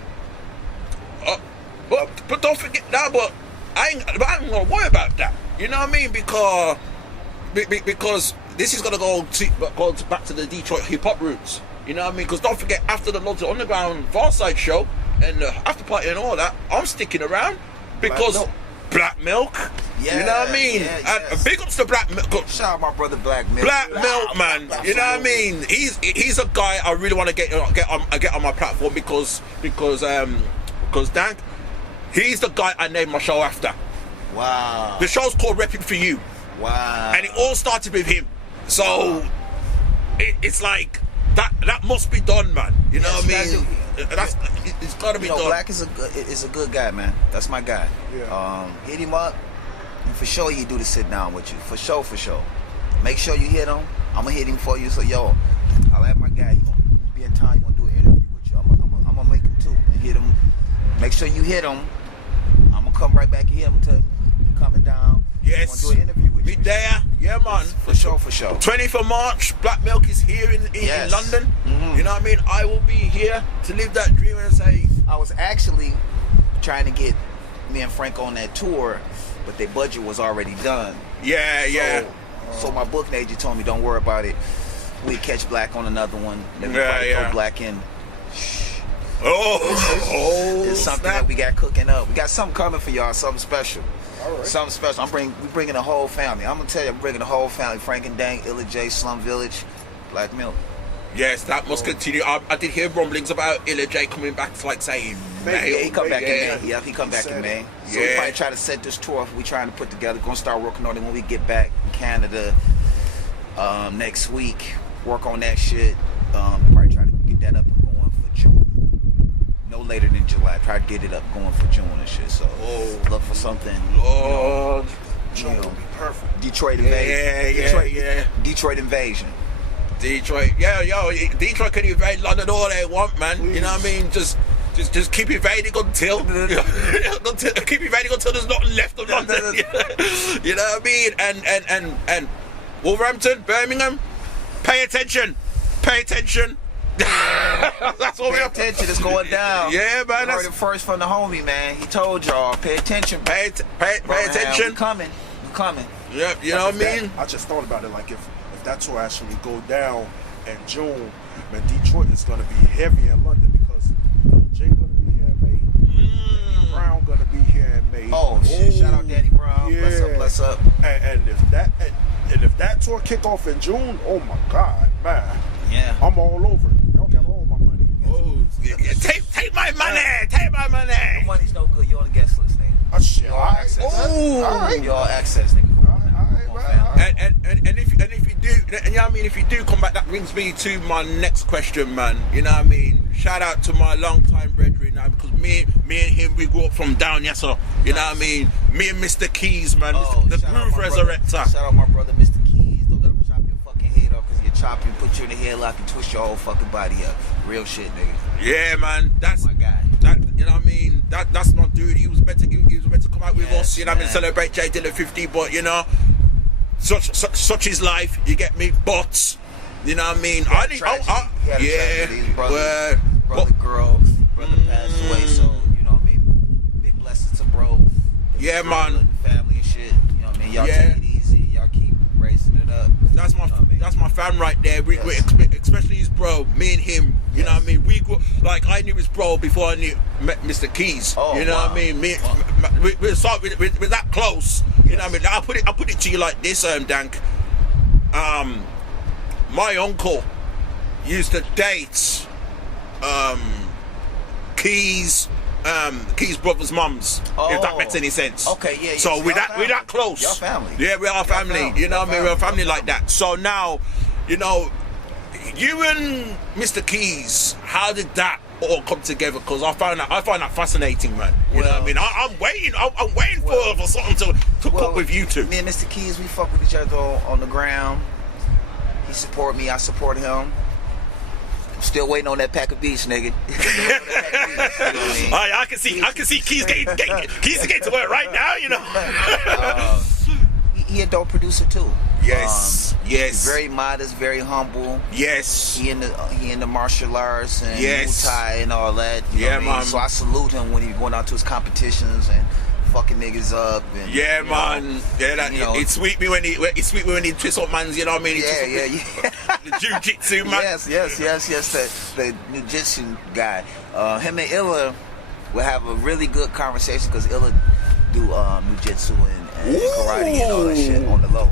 But don't forget now. But I ain't gonna worry about that. You know what I mean? Because this is gonna go back to the Detroit hip hop roots. You know what I mean? Because don't forget, after the Lords of the Underground Farside show and the after party and all that, I'm sticking around because Black Milk. Yeah, you know what I mean? yeah, And big ups to Black Milk. Shout out my brother Black Milk. Black Milk, man. You know what I mean? He's a guy I really want to get on my platform because Dank, he's the guy I named my show after. Wow. The show's called RePPiN4U. Wow. And it all started with him. So it's like that must be done, man. You know what I mean? It's gotta be done. Black is a good guy, man. That's my guy. Yeah. Hit him up, and for sure he do the sit down with you. For sure. Make sure you hit him. I'm gonna hit him for you. So yo, I'll have my guy. He gonna be in time. He gonna do an interview with you. I'm gonna make him too and hit him. Make sure you hit him. I'm gonna come right back and hit him until you coming down. Yes. I'm gonna do an interview with Be you. there. Yeah, man. For sure. 20th of March, Black Milk is here in Yes. London. You know what I mean? I will be here to live that dream and say, I was actually trying to get me and Frank on that tour, but their budget was already done. yeah. So my booking agent told me, don't worry about it. We'd catch Black on another one. Then we probably throw Black in. It's something that we got cooking up. We got something coming for y'all, something special. All right. Something special. We bringing the whole family. I'm gonna tell you, I'm bringing the whole family. Frank and Dank, Illa J, Slum Village, Black Milk. Yes, that must continue. I did hear rumblings about Illa J coming back to say May. Yeah, he come back in Yeah. May. Yeah, he come back in May. So Yeah. we probably try to set this tour we trying to put together. Gonna start working on it when we get back in Canada next week. Work on that shit. Probably try to get that up and going for June. No later than July. Try to get it up going for June and shit. So look for something. Lord. June will be perfect. Detroit invasion. Yeah. Detroit invasion. Detroit. Yo, Detroit can invade London all they want, man. Please. You know what I mean? Just keep invading until keep invading until there's nothing left of London. You know what I mean? And Wolverhampton, Birmingham, pay attention. That's what pay attention. It's going down. Yeah, man. I heard it first from the homie, man. He told y'all, pay attention. Pay attention. We coming. Yeah, you know what I mean? I just thought about it, like if that tour actually go down in June, man, Detroit is gonna be heavy in London because Jay gonna be here in May. Danny Brown gonna be here in May. Oh shit! Shout out Danny Brown. Yeah. Bless up. And if that tour kick off in June, oh my God, man. Yeah. I'm all over it. Y'all got all my money. Oh, take my money. Take my money. The money's no good. You're on the guest list, nigga. Shit. You're all access. Oh, all right. You're all access, nigga. And if you do, you know what I mean, if you do come back, that brings me to my next question, man. You know what I mean? Shout out to my long-time brethren now, because me and him, we grew up from down here, so you know what I mean? Me and Mr. Keys, man, the Groove Resurrector. Shout out my brother, Mr. Keys. Don't let him chop your fucking head off, because you chop you, put you in the headlock, and twist your whole fucking body up. Real shit, nigga. Yeah, man. That's my guy. That, you know what I mean? That's not dude. He was meant to come out with us, you know what I mean? Celebrate J Dilla 50th, but you know. Such is life, you get me? But you know what I mean? Brother passed away, so you know what I mean? Big blessings to bro. Yeah, man. Family and shit. You know what I mean? Y'all take it easy. Y'all keep raising it up. That's my fam right there. We especially his bro. Me and him. You know what I mean? We grew, like I knew his bro before I met Mr. Keys. Oh, you know what I mean? We're that close. You know what I mean? I'll put it to you like this, Dank. My uncle used to date Keys' brother's mums. If that makes any sense. Okay, yeah. So we're that close. Your family. Yeah, we are family. You know what I mean? We're a family like that. So now, you know, you and Mr. Keys, how did that all come together? Because I find that fascinating, man. You know what I mean? I'm waiting for something to cook with you two. Me and Mr. Keys, we fuck with each other on the ground. He support me, I support him. I'm still waiting on that pack of beats, nigga. I can see Keys getting to work right now, you know. He a dope producer too. Yes. He's very modest, very humble. Yes. He in the martial arts and Muay Thai and all that. You know what I mean? So I salute him when he's going out to his competitions and fucking niggas up. And, man. It's sweet me when he twists up man's. You know what I mean? The jiu-jitsu man. Yes. The jiu-jitsu guy. Him and Illa will have a really good conversation because Illa do jiu-jitsu and karate and all that shit on the low.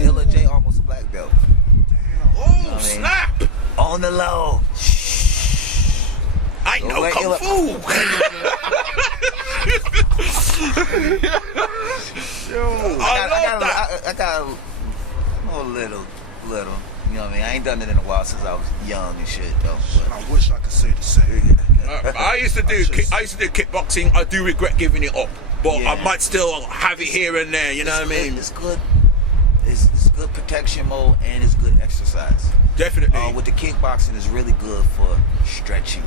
Illa J almost a black belt. Oh, snap! On the low. I know Kung Fu. I got a little. You know what I mean? I ain't done it in a while since I was young and shit, though. But I wish I could say the same. I used to do kickboxing. I do regret giving it up, but I might still have it here and there. You know what I mean? It's good. It's good protection mode and it's good exercise. Definitely. With the kickboxing, it's really good for stretching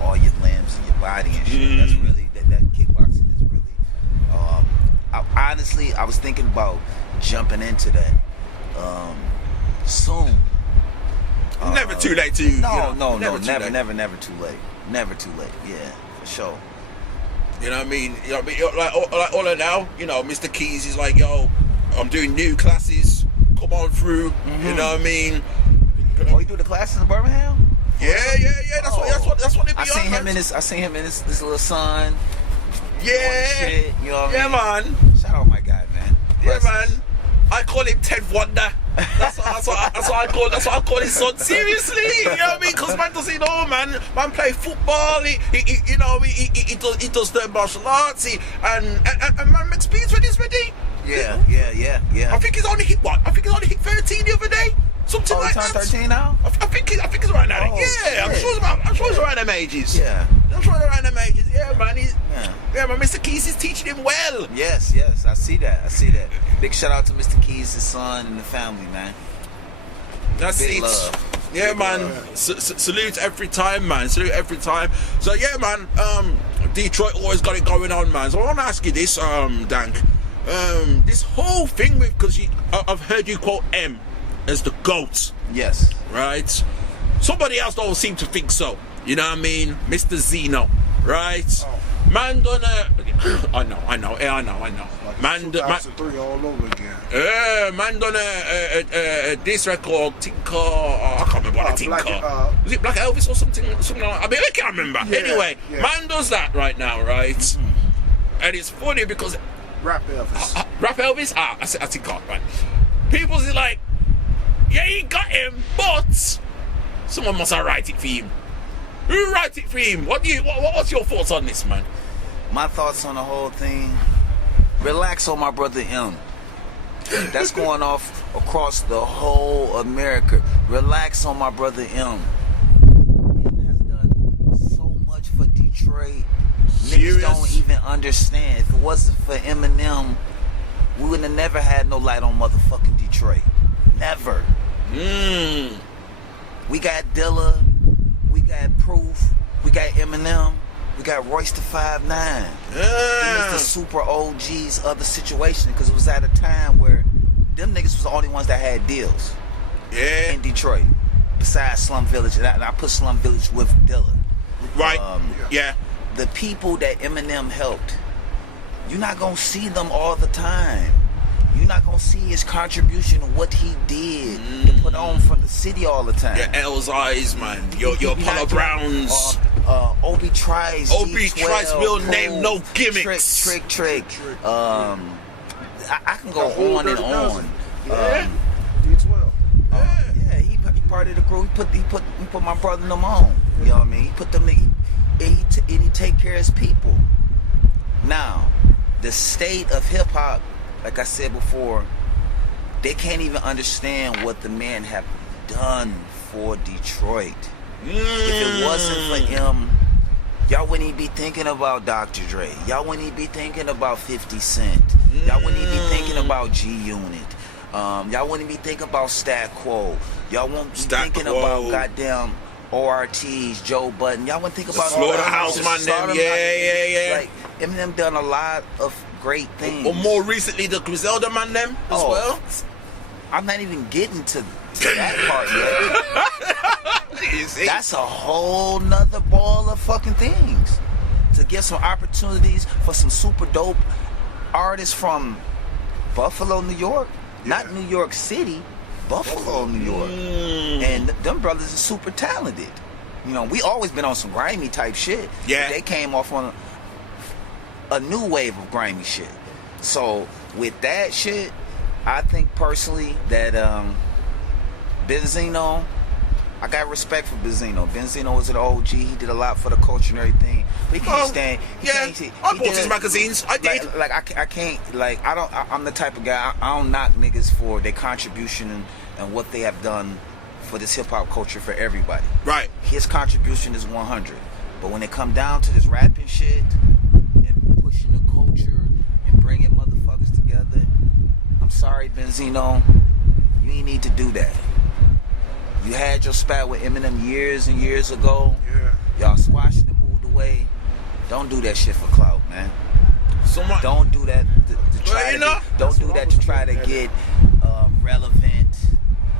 all your limbs and your body and shit. That's really that kickboxing is really. Honestly, I was thinking about jumping into that soon. Never too late to No, never too late. Never too late. Never too late. Yeah, for sure. You know what I mean? Like all of now, you know, Mr. Keys is like, yo, I'm doing new classes. Come on through. You know what I mean? Oh, you do the classes in Birmingham? Yeah. That's what it be. I seen him in his little son. Yeah. Shit, you know what I mean? Man. Shout out my guy, man. Yeah, man. I call him Ted Wonder. That's what I call his son. Seriously, you know what I mean? Because man doesn't know, man play football. He does the martial arts. And man makes beats when he's ready. Yeah. I think he's only hit what? I think he's only hit 13 the other day. Something like that. 13 now? I think he's around that. I'm sure he's around them ages. Yeah. I'm sure he's around them ages. Yeah, man. Yeah, man. Mr. Keys is teaching him well. Yes. I see that. Big shout out to Mr. Keys, his son, and the family, man. That's Big it. love. Yeah, man. Salute every time, man. Salute every time. So yeah, man. Detroit always got it going on, man. So I want to ask you this, Dank. This whole thing with, because I've heard you quote M as the GOAT. Yes. Right. Somebody else don't seem to think so. You know what I mean, Mr. Zeno. Right. Oh. Man done I know. Like Man, 2003 all over again. Man done a this record, Tinker. I can't remember what Tinker. Was it Black Elvis or something? Something like, I mean, I can't remember. Yeah, anyway, yeah. man does that right now, right? And it's funny because Rap Elvis. Rap Elvis. I think right. People's like, yeah, he got him, but someone must have write it for him. Who write it for him? What's your thoughts on this, man? My thoughts on the whole thing. Relax on my brother M. That's going off across the whole America. Relax on my brother M. M has done so much for Detroit. Serious? Niggas don't even understand. If it wasn't for Eminem, we would have never had no light on motherfucking Detroit. Never. We got Dilla. We got Proof. We got Eminem. We got Royce the 5'9". Them is the super OGs of the situation, because it was at a time where them niggas was the only ones that had deals. Yeah. In Detroit, besides Slum Village, and I put Slum Village with Dilla. Right. Yeah. The people that Eminem helped, you're not gonna see them all the time. You're not gonna see his contribution of what he did to put on from the city all the time. Your L's eyes, man. Your Apollo Browns. Obi Trice. Obi Trice will name no gimmicks. Trick. I can go on and on. Yeah. D12. Yeah, he part of the crew. He put my brother and them on. You know what I mean? He put them and he take care of his people. Now, the state of hip hop, like I said before, they can't even understand what the man have done for Detroit. If it wasn't for him, y'all wouldn't even be thinking about Dr. Dre. Y'all wouldn't even be thinking about 50 Cent. Y'all wouldn't even be thinking about G-Unit. Y'all wouldn't be thinking about Stat Quo. Y'all won't be thinking about goddamn ORTs, Joe Budden. Y'all wouldn't think about Slaughterhouse, man. Yeah. Like, Eminem done a lot of great things. Or more recently, the Griselda man them as well. I'm not even getting to that part yet. That's a whole nother ball of fucking things. To get some opportunities for some super dope artists from Buffalo, New York. Not New York City, Buffalo, New York. And them brothers are super talented. You know, we always been on some grimy type shit. Yeah. But they came off on a new wave of grimy shit. So with that shit, I think personally that Benzino, I got respect for Benzino. Benzino was an OG. He did a lot for the culture and everything. But he can't stand. I bought his magazines. I did. I can't. I'm the type of guy. I don't knock niggas for their contribution and what they have done for this hip hop culture for everybody. Right. His contribution is 100. But when it come down to this rapping shit and pushing the culture and bringing motherfuckers together, I'm sorry, Benzino, you ain't need to do that. You had your spat with Eminem years and years ago. Yeah. Y'all squashed and moved away. Don't do that shit for clout, man. Don't do that to try don't do that to try to get relevant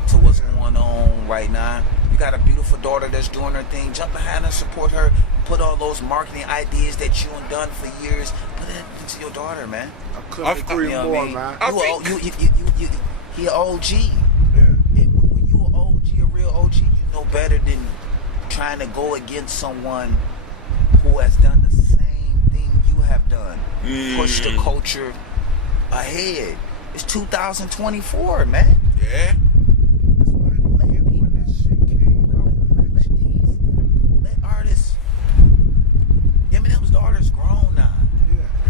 to what's going on right now. You got a beautiful daughter that's doing her thing. Jump behind her, support her. Put all those marketing ideas that you have done for years, put it into your daughter, man. I couldn't agree more, man. He an OG. Yeah. When you an OG, a real OG, you know better than trying to go against someone who has done the same thing you have done. Push the culture ahead. It's 2024, man. Yeah. That's why I didn't get when that shit came out. Let artists. Eminem's daughter's grown now.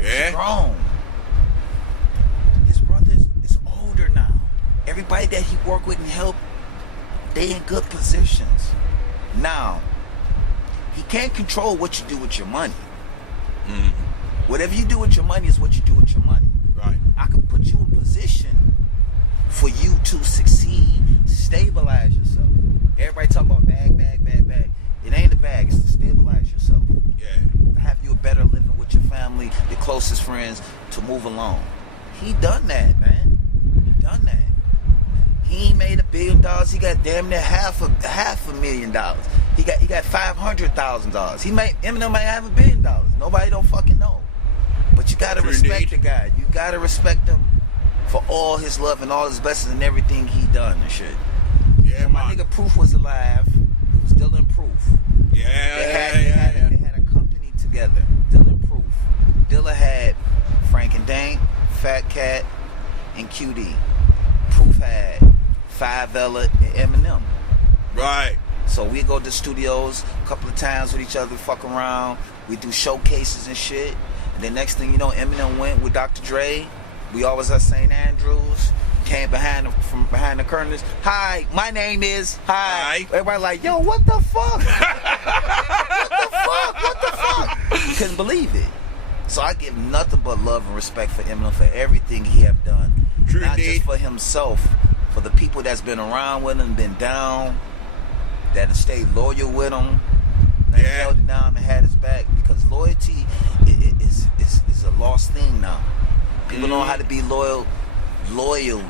Yeah. She's grown. His brother is older now. Everybody that he worked with and helped, they in good positions. Now, he can't control what you do with your money. Whatever you do with your money is what you do with your money. Right. I can put you in position for you to succeed, stabilize yourself. friends to move along. He done that, man. He done that. He ain't made $1 billion. He got damn near half a $1 million. He got $500,000. Eminem might have $1 billion. Nobody don't fucking know. But you gotta respect the guy. You gotta respect him for all his love and all his blessings and everything he done and shit. Yeah, when my nigga Proof was alive, it was Dylan Proof. They had a company together, Dylan Proof. Dilla had Frank and Dank, Fat Cat, and QD. Proof had Five Ella and Eminem. Right. So we go to studios a couple of times with each other, fuck around. We do showcases and shit. And the next thing you know, Eminem went with Dr. Dre. We always at St. Andrews. Came from behind the curtains. Hi, my name is. Hi. Everybody like, yo, what the fuck? What the fuck? Couldn't believe it. So I give nothing but love and respect for Eminem for everything he have done. True Not indeed. just for himself, for the people that's been around with him, been down, that have stayed loyal with him, that held it down and had his back. Because loyalty is a lost thing now. People don't know how to be loyal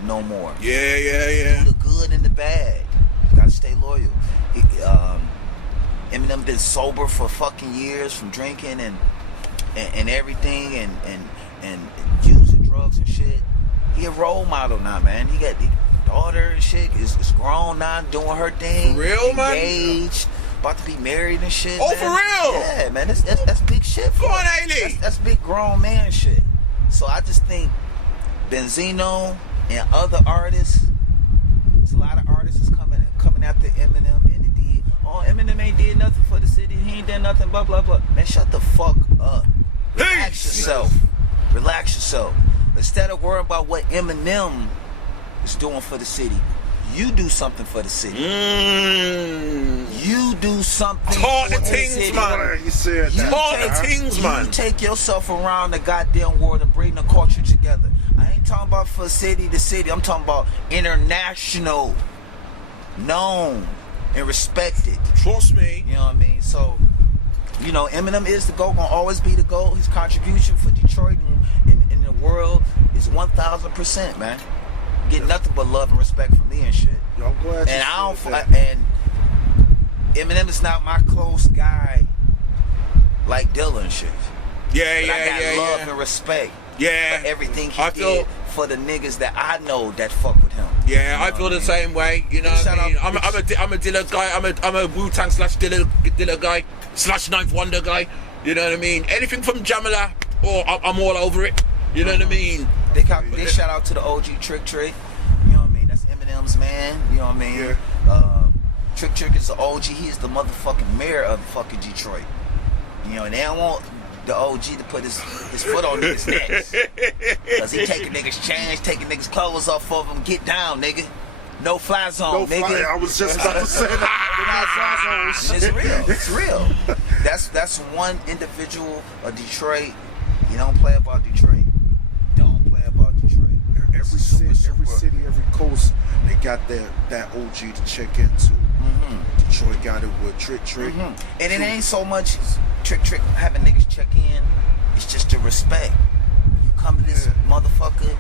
no more. Yeah. Do the good and the bad. You gotta stay loyal. Eminem been sober for fucking years from drinking and everything and using drugs and shit. He a role model now, man. He got daughter and shit. Is grown now, doing her thing. For real, man? Engaged, about to be married and shit. Oh, man. for real? Yeah, man. That's big shit. Come on, Ailey. That's big grown man shit. So I just think Benzino and other artists, there's a lot of artists that's coming after Eminem and Eminem ain't did nothing for the city. He ain't done nothing, blah, blah, blah. Man, shut the fuck up. Relax yourself. Instead of worrying about what Eminem is doing for the city, you do something for the city. You do something Talk for the the things, city. man. You said that. Talk the things, man. You take yourself around the goddamn world and bring the culture together. I ain't talking about for city to city. I'm talking about international, known and respected. Trust me. You know what I mean? So, you know, Eminem is the GOAT, gonna always be the GOAT. His contribution for Detroit and in the world is 1,000%, man. Get nothing but love and respect from me and shit. Yo, I'm glad you And I don't. said that. And Eminem is not my close guy like Dilla and shit. But I got love and respect for everything he did for the niggas that I know that fuck with him. Yeah, I feel the same way. You know what I mean? I'm a Dilla guy. I'm a Wu-Tang / Dilla guy / Ninth Wonder guy. You know what I mean? Anything from Jamila, I'm all over it. You know what I mean? They shout out to the OG Trick Trick. You know what I mean? That's Eminem's man. You know what I mean? Yeah. Trick Trick is the OG. He's the motherfucking mayor of fucking Detroit. You know, and they don't want the OG to put his foot on niggas' necks. Cause he taking niggas' chains, taking niggas' clothes off of them. Get down, nigga. No fly zone, nigga. I was just about to say that. It's real. That's one individual of Detroit. You don't play about Detroit. Don't play about Detroit. Every city, every coast, they got that OG to check into. Detroit got it with Trick Trick. And it ain't so much Trick having niggas check in. It's just the respect. You come to this motherfucker,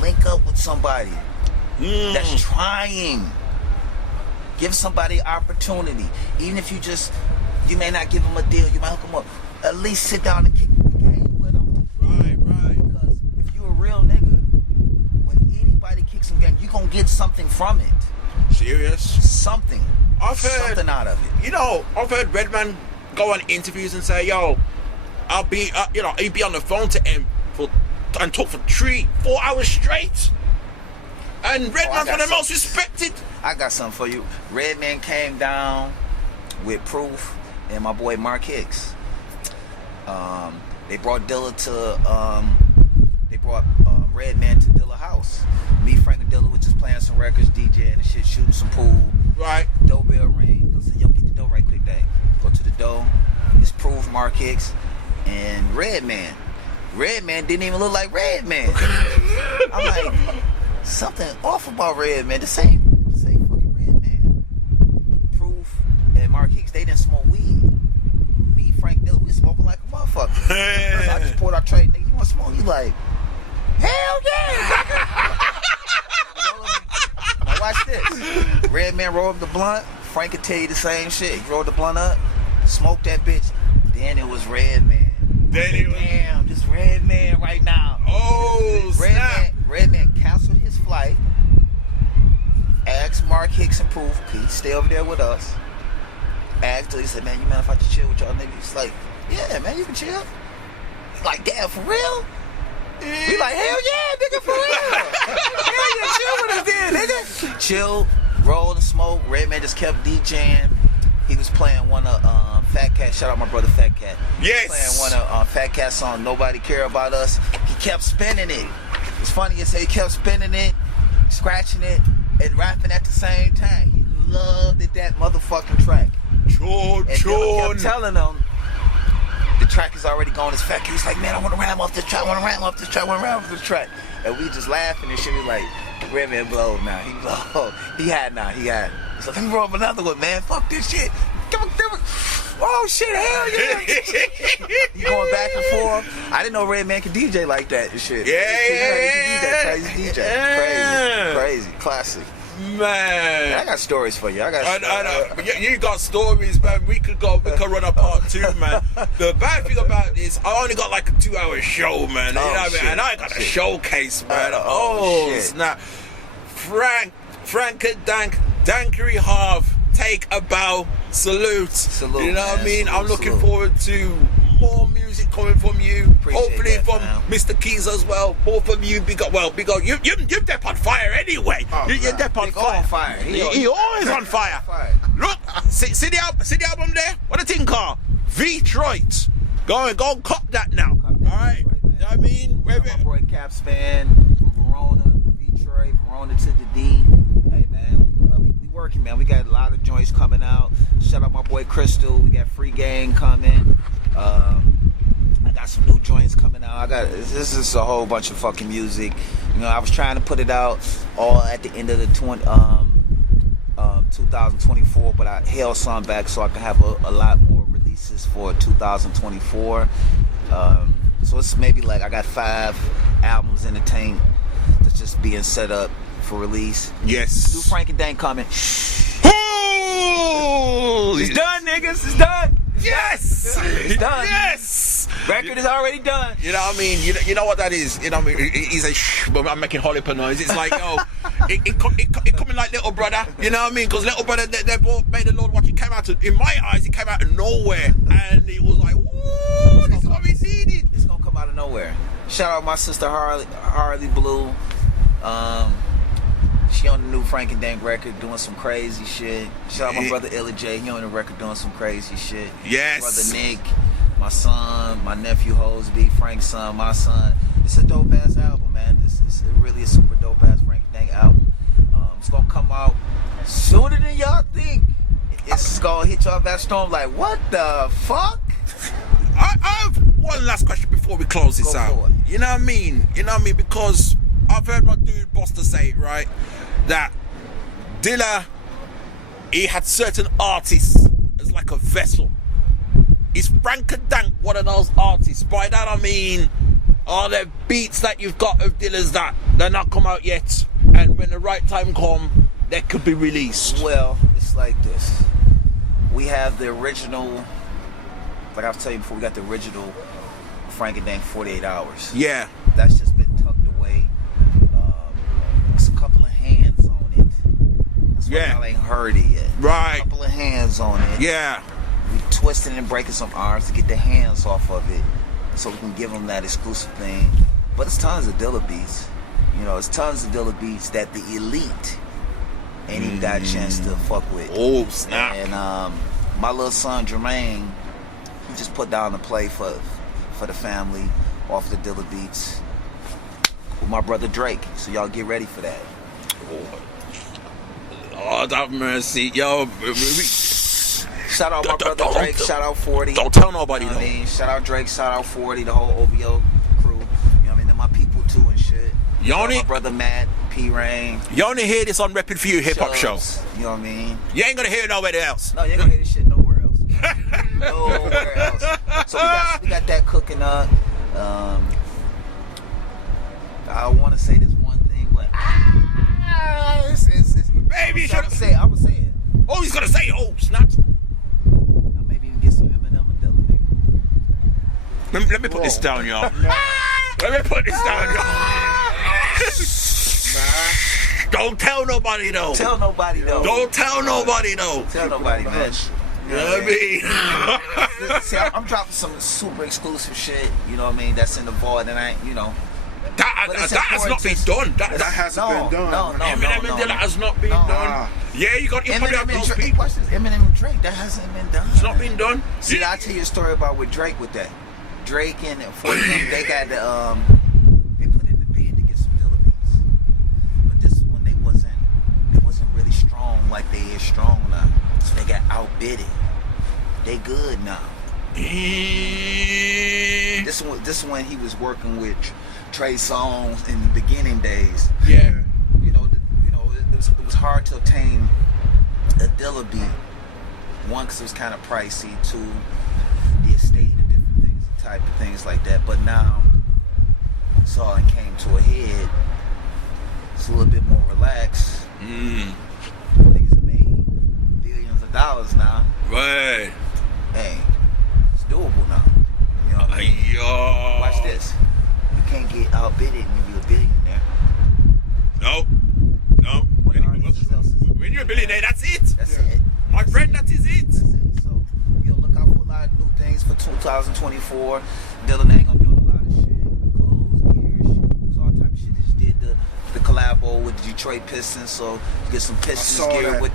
link up with somebody that's trying. Give somebody an opportunity. Even if you may not give them a deal, you might hook them up. At least sit down and kick the game with them. Right. Because if you a real nigga, when anybody kicks some game, you gonna get something from it. Serious? Something. I've heard something out of it. You know, I've heard Redman go on interviews and say, "Yo, I'll be, he'd be on the phone to him and talk for 3-4 hours straight." And Redman's one of the most respected. I got something for you. Redman came down with Proof and my boy Mark Hicks. They brought Dilla to. They brought Redman to Dilla house. Me, Frank, and Dilla were just playing some records, DJing and shit, shooting some pool. Right. Doorbell ring. They said, "Yo, get the door right quick, dang." Go to the door. It's Proof, Mark Hicks, and Redman. Redman didn't even look like Redman. I'm like, something off about Redman. The same fucking Redman. Proof and Mark Hicks, they didn't smoke weed. Me, Frank Dilla, we smoking like a motherfucker. I just poured our trade, nigga. You want smoke? He like, hell yeah! Now watch this. Redman rolled up the blunt. Frank could tell you the same shit. He rolled the blunt up, smoked that bitch. Then it was Redman. Then it was... Damn, this Redman right now. Oh, snap. Redman canceled his flight. Asked Mark Hicks and Proof, he's stay over there with us. Asked her, he said, man, you mind if I just chill with y'all niggas? He's like, yeah, man, you can chill. Like, damn, for real? We like, hell yeah, nigga, for real. Hell yeah, chill with us then, nigga. Chill, roll and smoke. Redman just kept DJing. He was playing one of Fat Cat. Shout out my brother Fat Cat. Yes. Playing one of Fat Cat's song, Nobody Care About Us. He kept spinning it. It's funny to say he kept spinning it, scratching it, and rapping at the same time. He loved it, that motherfucking track. And Dilla kept telling him the track is already gone. As Fat Cat, he's like, man, I want to ram off this track. I want to ram off this track. I want to ram off this track. And we just laughing and shit. We like, Redman blow now. He blow. He had. So let me roll up another one, man. Fuck this shit. Give it. Oh shit, hell yeah. He going back and forth. I didn't know Redman could DJ like that and shit. Yeah. Crazy DJ. Crazy. Classic. Man, I got stories for you. You got stories, man. We could run a part 2, man. The bad thing about this, I only got like a 2-hour show, man. You know what I mean? And I got a showcase, man. Snap. Frank and Dank, Dankery Harv, take a bow, salute. You know what I mean? I'm looking forward to more music coming from you. Hopefully that, from man. Mr. Keys as well. Both of you, big up. You're Dep on fire anyway. You're Dep on fire. He always on fire. Look, see the album there? What the thing called? V-Troit. Go and cop that now. Alright. You know what I mean? My boy Capstan from Verona, V-Troit, Verona to the D. Hey man, we working, man. We got a lot of joints coming out. Shout out my boy Crystal. We got Free Gang coming. I got some new joints coming out. This is a whole bunch of fucking music. You know, I was trying to put it out all at the end of the 2024, but I held some back so I can have a lot more releases for 2024. So it's maybe like I got 5 albums in the tank that's just being set up for release. Yes. New Frank and Dank coming. Oh, It's done, niggas. It's done. Yes! It's done. Yes! Record is already done. You know what I mean? You know what that is? You know what I mean? He's a shh, but I'm making Hollywood noise. It's like, yo, it coming like Little Brother. You know what I mean? Because Little Brother, they both made the Lord watch. It came out in my eyes, it came out of nowhere. And it was like, woo, this is what we needed. It's gonna come out of nowhere. Shout out my sister Harley Blue. She on the new Frank and Dank record doing some crazy shit. Shout out my brother Illa J. He on the record doing some crazy shit. Yes. Brother Nick, my son, my nephew Hoseby, Frank's son, my son. It's a dope ass album, man. It's really a super dope ass Frank and Dank album. It's gonna come out sooner than y'all think. It's gonna hit y'all that storm like, what the fuck? I have one last question before we close this out. For it. You know what I mean? Because I've heard my dude Buster say it, right? That Dilla, he had certain artists as like a vessel. Is Frank and Dank one of those artists? By that I mean, are there beats that you've got of Dilla's that they're not come out yet, and when the right time come, they could be released? Well, it's like this. We have the original, like I was telling you before, we got the original Frank and Dank 48 Hours. Yeah. That's just been tucked away. It's a couple of hands on it. That's why y'all ain't heard it yet. Right. A couple of hands on it. Yeah. We twisting and breaking some arms to get the hands off of it, so we can give them that exclusive thing. But it's tons of Dilla beats. You know, it's tons of Dilla beats that the elite ain't even got a chance to fuck with. Oh, snap. And my little son Jermaine, he just put down the play for the family off the Dilla beats with my brother Drake. So y'all get ready for that. Lord have mercy. Yo, shout out my brother Drake, shout out 40. Don't tell nobody, you know what I mean? Shout out Drake, shout out 40, the whole OVO crew. You know what I mean? They're my people too and shit. My brother Matt, P Rain. You only hear this on RePPiN4U Hip Hop Show. You know what I mean? You ain't gonna hear it nowhere else. No, you ain't gonna hear this shit nowhere else. Nowhere else. So we got that cooking up. I want to say this one thing, but Maybe you should. I'm gonna say it. Oh, he's gonna say it. Oh, snaps. Now maybe even get some Eminem and Dilla, nigga. Let me put this down, y'all. Let me put this down, y'all. Don't tell nobody though. Tell nobody though. Don't tell nobody though. Tell nobody, man. You know what I mean? See, I'm dropping some super exclusive shit. You know what I mean? That's in the vault, and I, you know. That has not been done. That hasn't been done. No. Eminem and Dilla has not been done. Yeah, you probably have those people. Questions. Eminem and Drake, that hasn't been done. It's not been done. See, I'll tell you a story about with Drake with that. Drake and 40, they got the they put in the bid to get some Dilla beats, but this one they wasn't really strong like they is strong now, so they got outbidded. They good now. This one he was working with Trey Songz in the beginning days. Yeah. You know, it was hard to obtain a Dilla beat. One, because it was kind of pricey. Two, the estate and different things, type of things like that. But now, saw it came to a head. It's a little bit more relaxed. Niggas have made billions of dollars now. Right. Hey, it's doable now. You know what I mean? Yo. Watch this. You can't get outbidded when you're a billionaire. No. When you're a billionaire, that's it. That's it. My friend, that is it. That's it. So, look out for a lot of new things for 2024. Dilla ain't gonna be on a lot of shit. Clothes, gear, shoes, all type of shit. They just did the collabo with the Detroit Pistons, so you get some Pistons gear with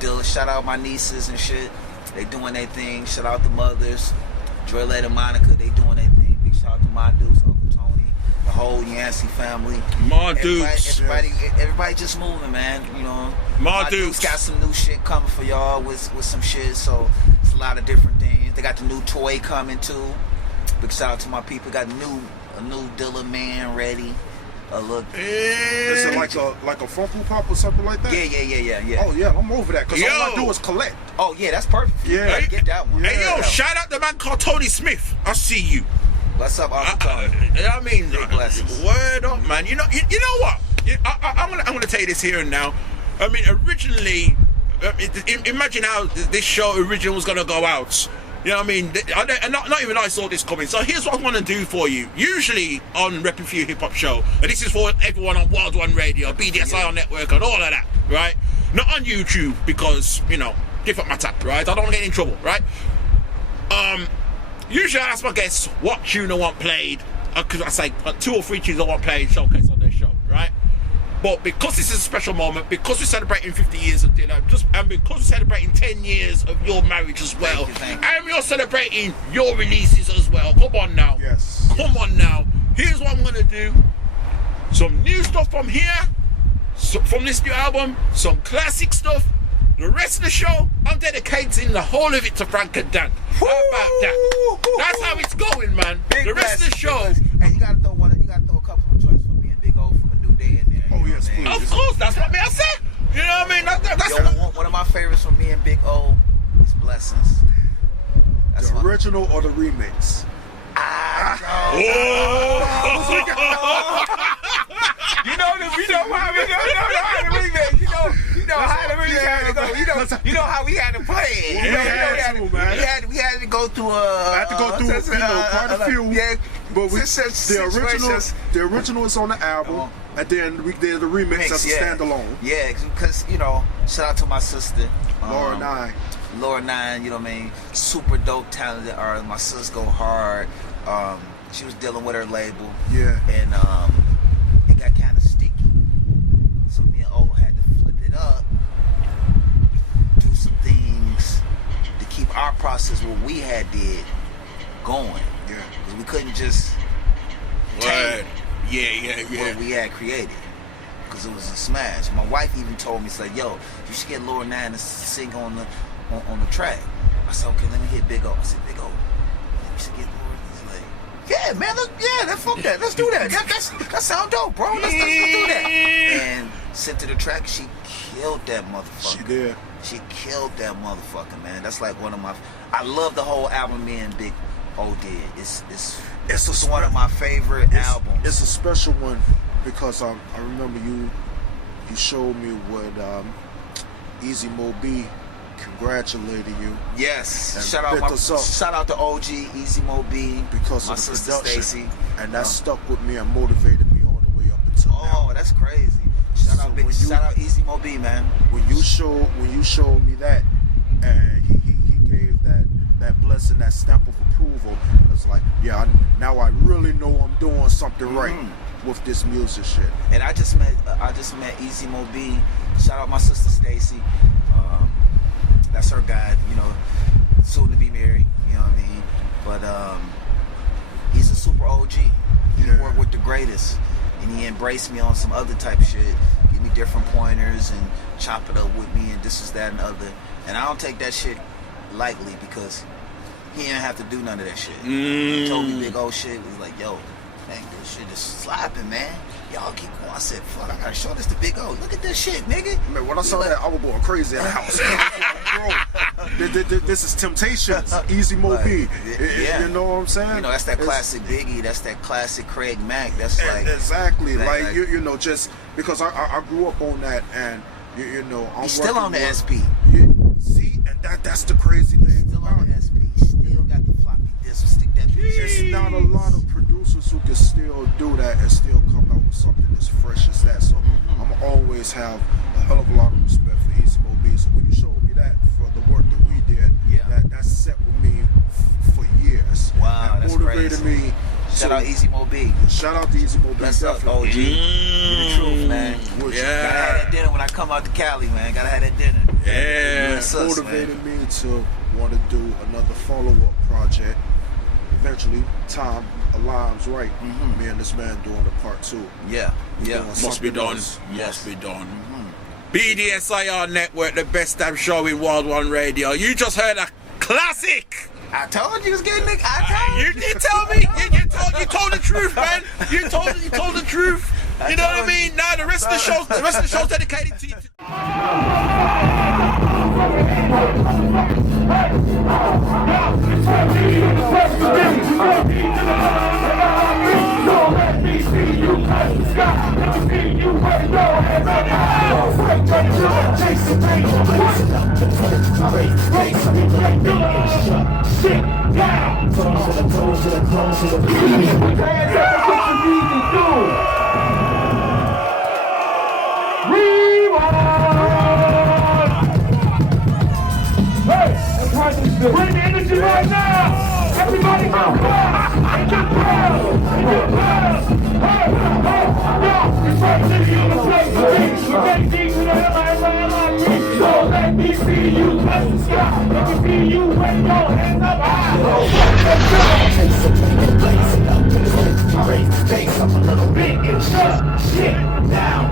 Dilla. Shout out my nieces and shit. They doing their thing. Shout out the mothers. Drillette and Monica, they doing their thing. Big shout out to Ma Dukes, Uncle Tony, the whole Yancey family. Ma Dukes. Everybody just moving, man. You know. Ma Dukes got some new shit coming for y'all with some shit. So it's a lot of different things. They got the new toy coming too. Big shout out to my people. Got a new Dilla man ready. Look. Is it like a Funko Pop or something like that? Yeah. Oh yeah, I'm over that because all I do is collect. Oh yeah, that's perfect. Yeah, get that one. Hey yo, shout out the man called Tony Smith. I see you. What's up, Uncle Tony? I mean, blessings. Word up, man. You know what? I'm gonna tell you this here and now. I mean, originally, imagine how this show originally was gonna go out. You know what I mean? Not even I saw this coming. So here's what I want to do for you. Usually on RePPiN4U HIP HOP Show, and this is for everyone on Wild1 Radio, BDSIR Network, and all of that, right? Not on YouTube because, different matter, right? I don't want to get in trouble, right? Usually I ask my guests what tune I want played. Because I say 2 or 3 tunes I want played, showcase on their show, right? But because this is a special moment, because we're celebrating 50 years of Dilla, and because we're celebrating 10 years of your marriage as well, thank you. and we're celebrating your releases as well. Come on now. Yes. Come on now. Here's what I'm going to do. Some new stuff from here, from this new album, some classic stuff. The rest of the show, I'm dedicating the whole of it to Frank and Dank. How about that? That's how it's going, man. The rest of the show. And you gotta throw a couple of joints for me and Big O from a new day in there. Oh yes, please. Of course, that's what I said. You know what I mean? That's One of my favorites from me and Big O is Blessings. That's The original or the remix? You know how we go. The remix. You know how the remix had to go. You know how we had to play it. We had to go through quite a few. Yeah, but the original is on the album, and then we did the remix as a standalone. Yeah, because shout out to my sister, Laura 9. Laura 9, you know what I mean? Super dope, talented artist. My sis go hard. She was dealing with her label. Yeah. And it got kind of sticky. So me and O had to flip it up, do some things to keep our process, what we had did, going. Yeah. Because we couldn't just take what we had created. Because it was a smash. My wife even told me, said, yo, you should get Laura 9 to sing on the track. I said, okay, let me hit Big O. I said, Big O, you should get Laura. He's like, yeah, man, fuck that. Let's do that. That sound dope, bro. Let's do that. And sent to the track, she killed that motherfucker. She did. She killed that motherfucker, man. That's like one of my. I love the whole album. Me and Big OD. It's one of my favorite albums. It's a special one because I remember you showed me what Easy Mo B congratulating you. Yes. And Shout out to OG Easy Mo B because my of the sister production, Stacy. and that stuck with me and motivated me all the way up until now. Oh, that's crazy. Shout out Easy Mo B, man. When you showed me that, and he gave that blessing, that stamp of approval, it's like, yeah, now I really know I'm doing something right with this music shit. And I just met Easy Mo B. Shout out my sister Stacy. That's her guy, you know, soon to be married, you know what I mean? But he's a super OG. He worked with the greatest, and he embraced me on some other type of shit. Give me different pointers and chop it up with me and this is that and other. And I don't take that shit lightly because he didn't have to do none of that shit. He told me big old shit. He was like, yo, man, this shit is slapping, man. Y'all keep going. I said, fuck, I gotta show this to Big O. Look at this shit, nigga. Man, when I saw that, I was going crazy in the house. Bro, this is Temptations, Easy Mo B. Yeah. You know what I'm saying? You know, that's that classic Biggie. That's that classic Craig Mack. That's like... Exactly. Like you know, just because I grew up on that, and, you know... He's still on the SP. Yeah, see? And that's the crazy thing. Still on the SP. Still got the floppy disk. Stick that bitch. There's not a lot of producers who can still do that and still come out with something as fresh as that. So I'm going to always have a hell of a lot of respect for Easy Mo B. So when you showed me that for the work that we did, that set with me for years. Wow, that's motivated crazy. me. Shout out Easy Mo B. Shout out to Easy Mo B. Bless up, OG. You the truth, man. Gotta have that dinner when I come out to Cali, man. Gotta have that dinner. Yeah. Motivated me to want to do another follow-up project. Eventually, time aligns right. Me and this man doing the part 2. Yeah. Must be done. Must be done. BDSIR Network, the best damn show in Wild1 Radio. You just heard a classic. I told you was getting it. I told you. You did tell me. You told the truth, man. You told the truth. You know what I mean? Now the rest of the show's dedicated to you. Bring the energy right now! Everybody go fast! And get proud! And get proud! Hey! Yo! It's right to you to play for me! You take deep to the L-I-L-I-L-I-E! So let me see you touch the sky! Let me see you wave your hands up high! Let's go! Take something and blaze it up. Raise the bass up a little bit and shut shit down.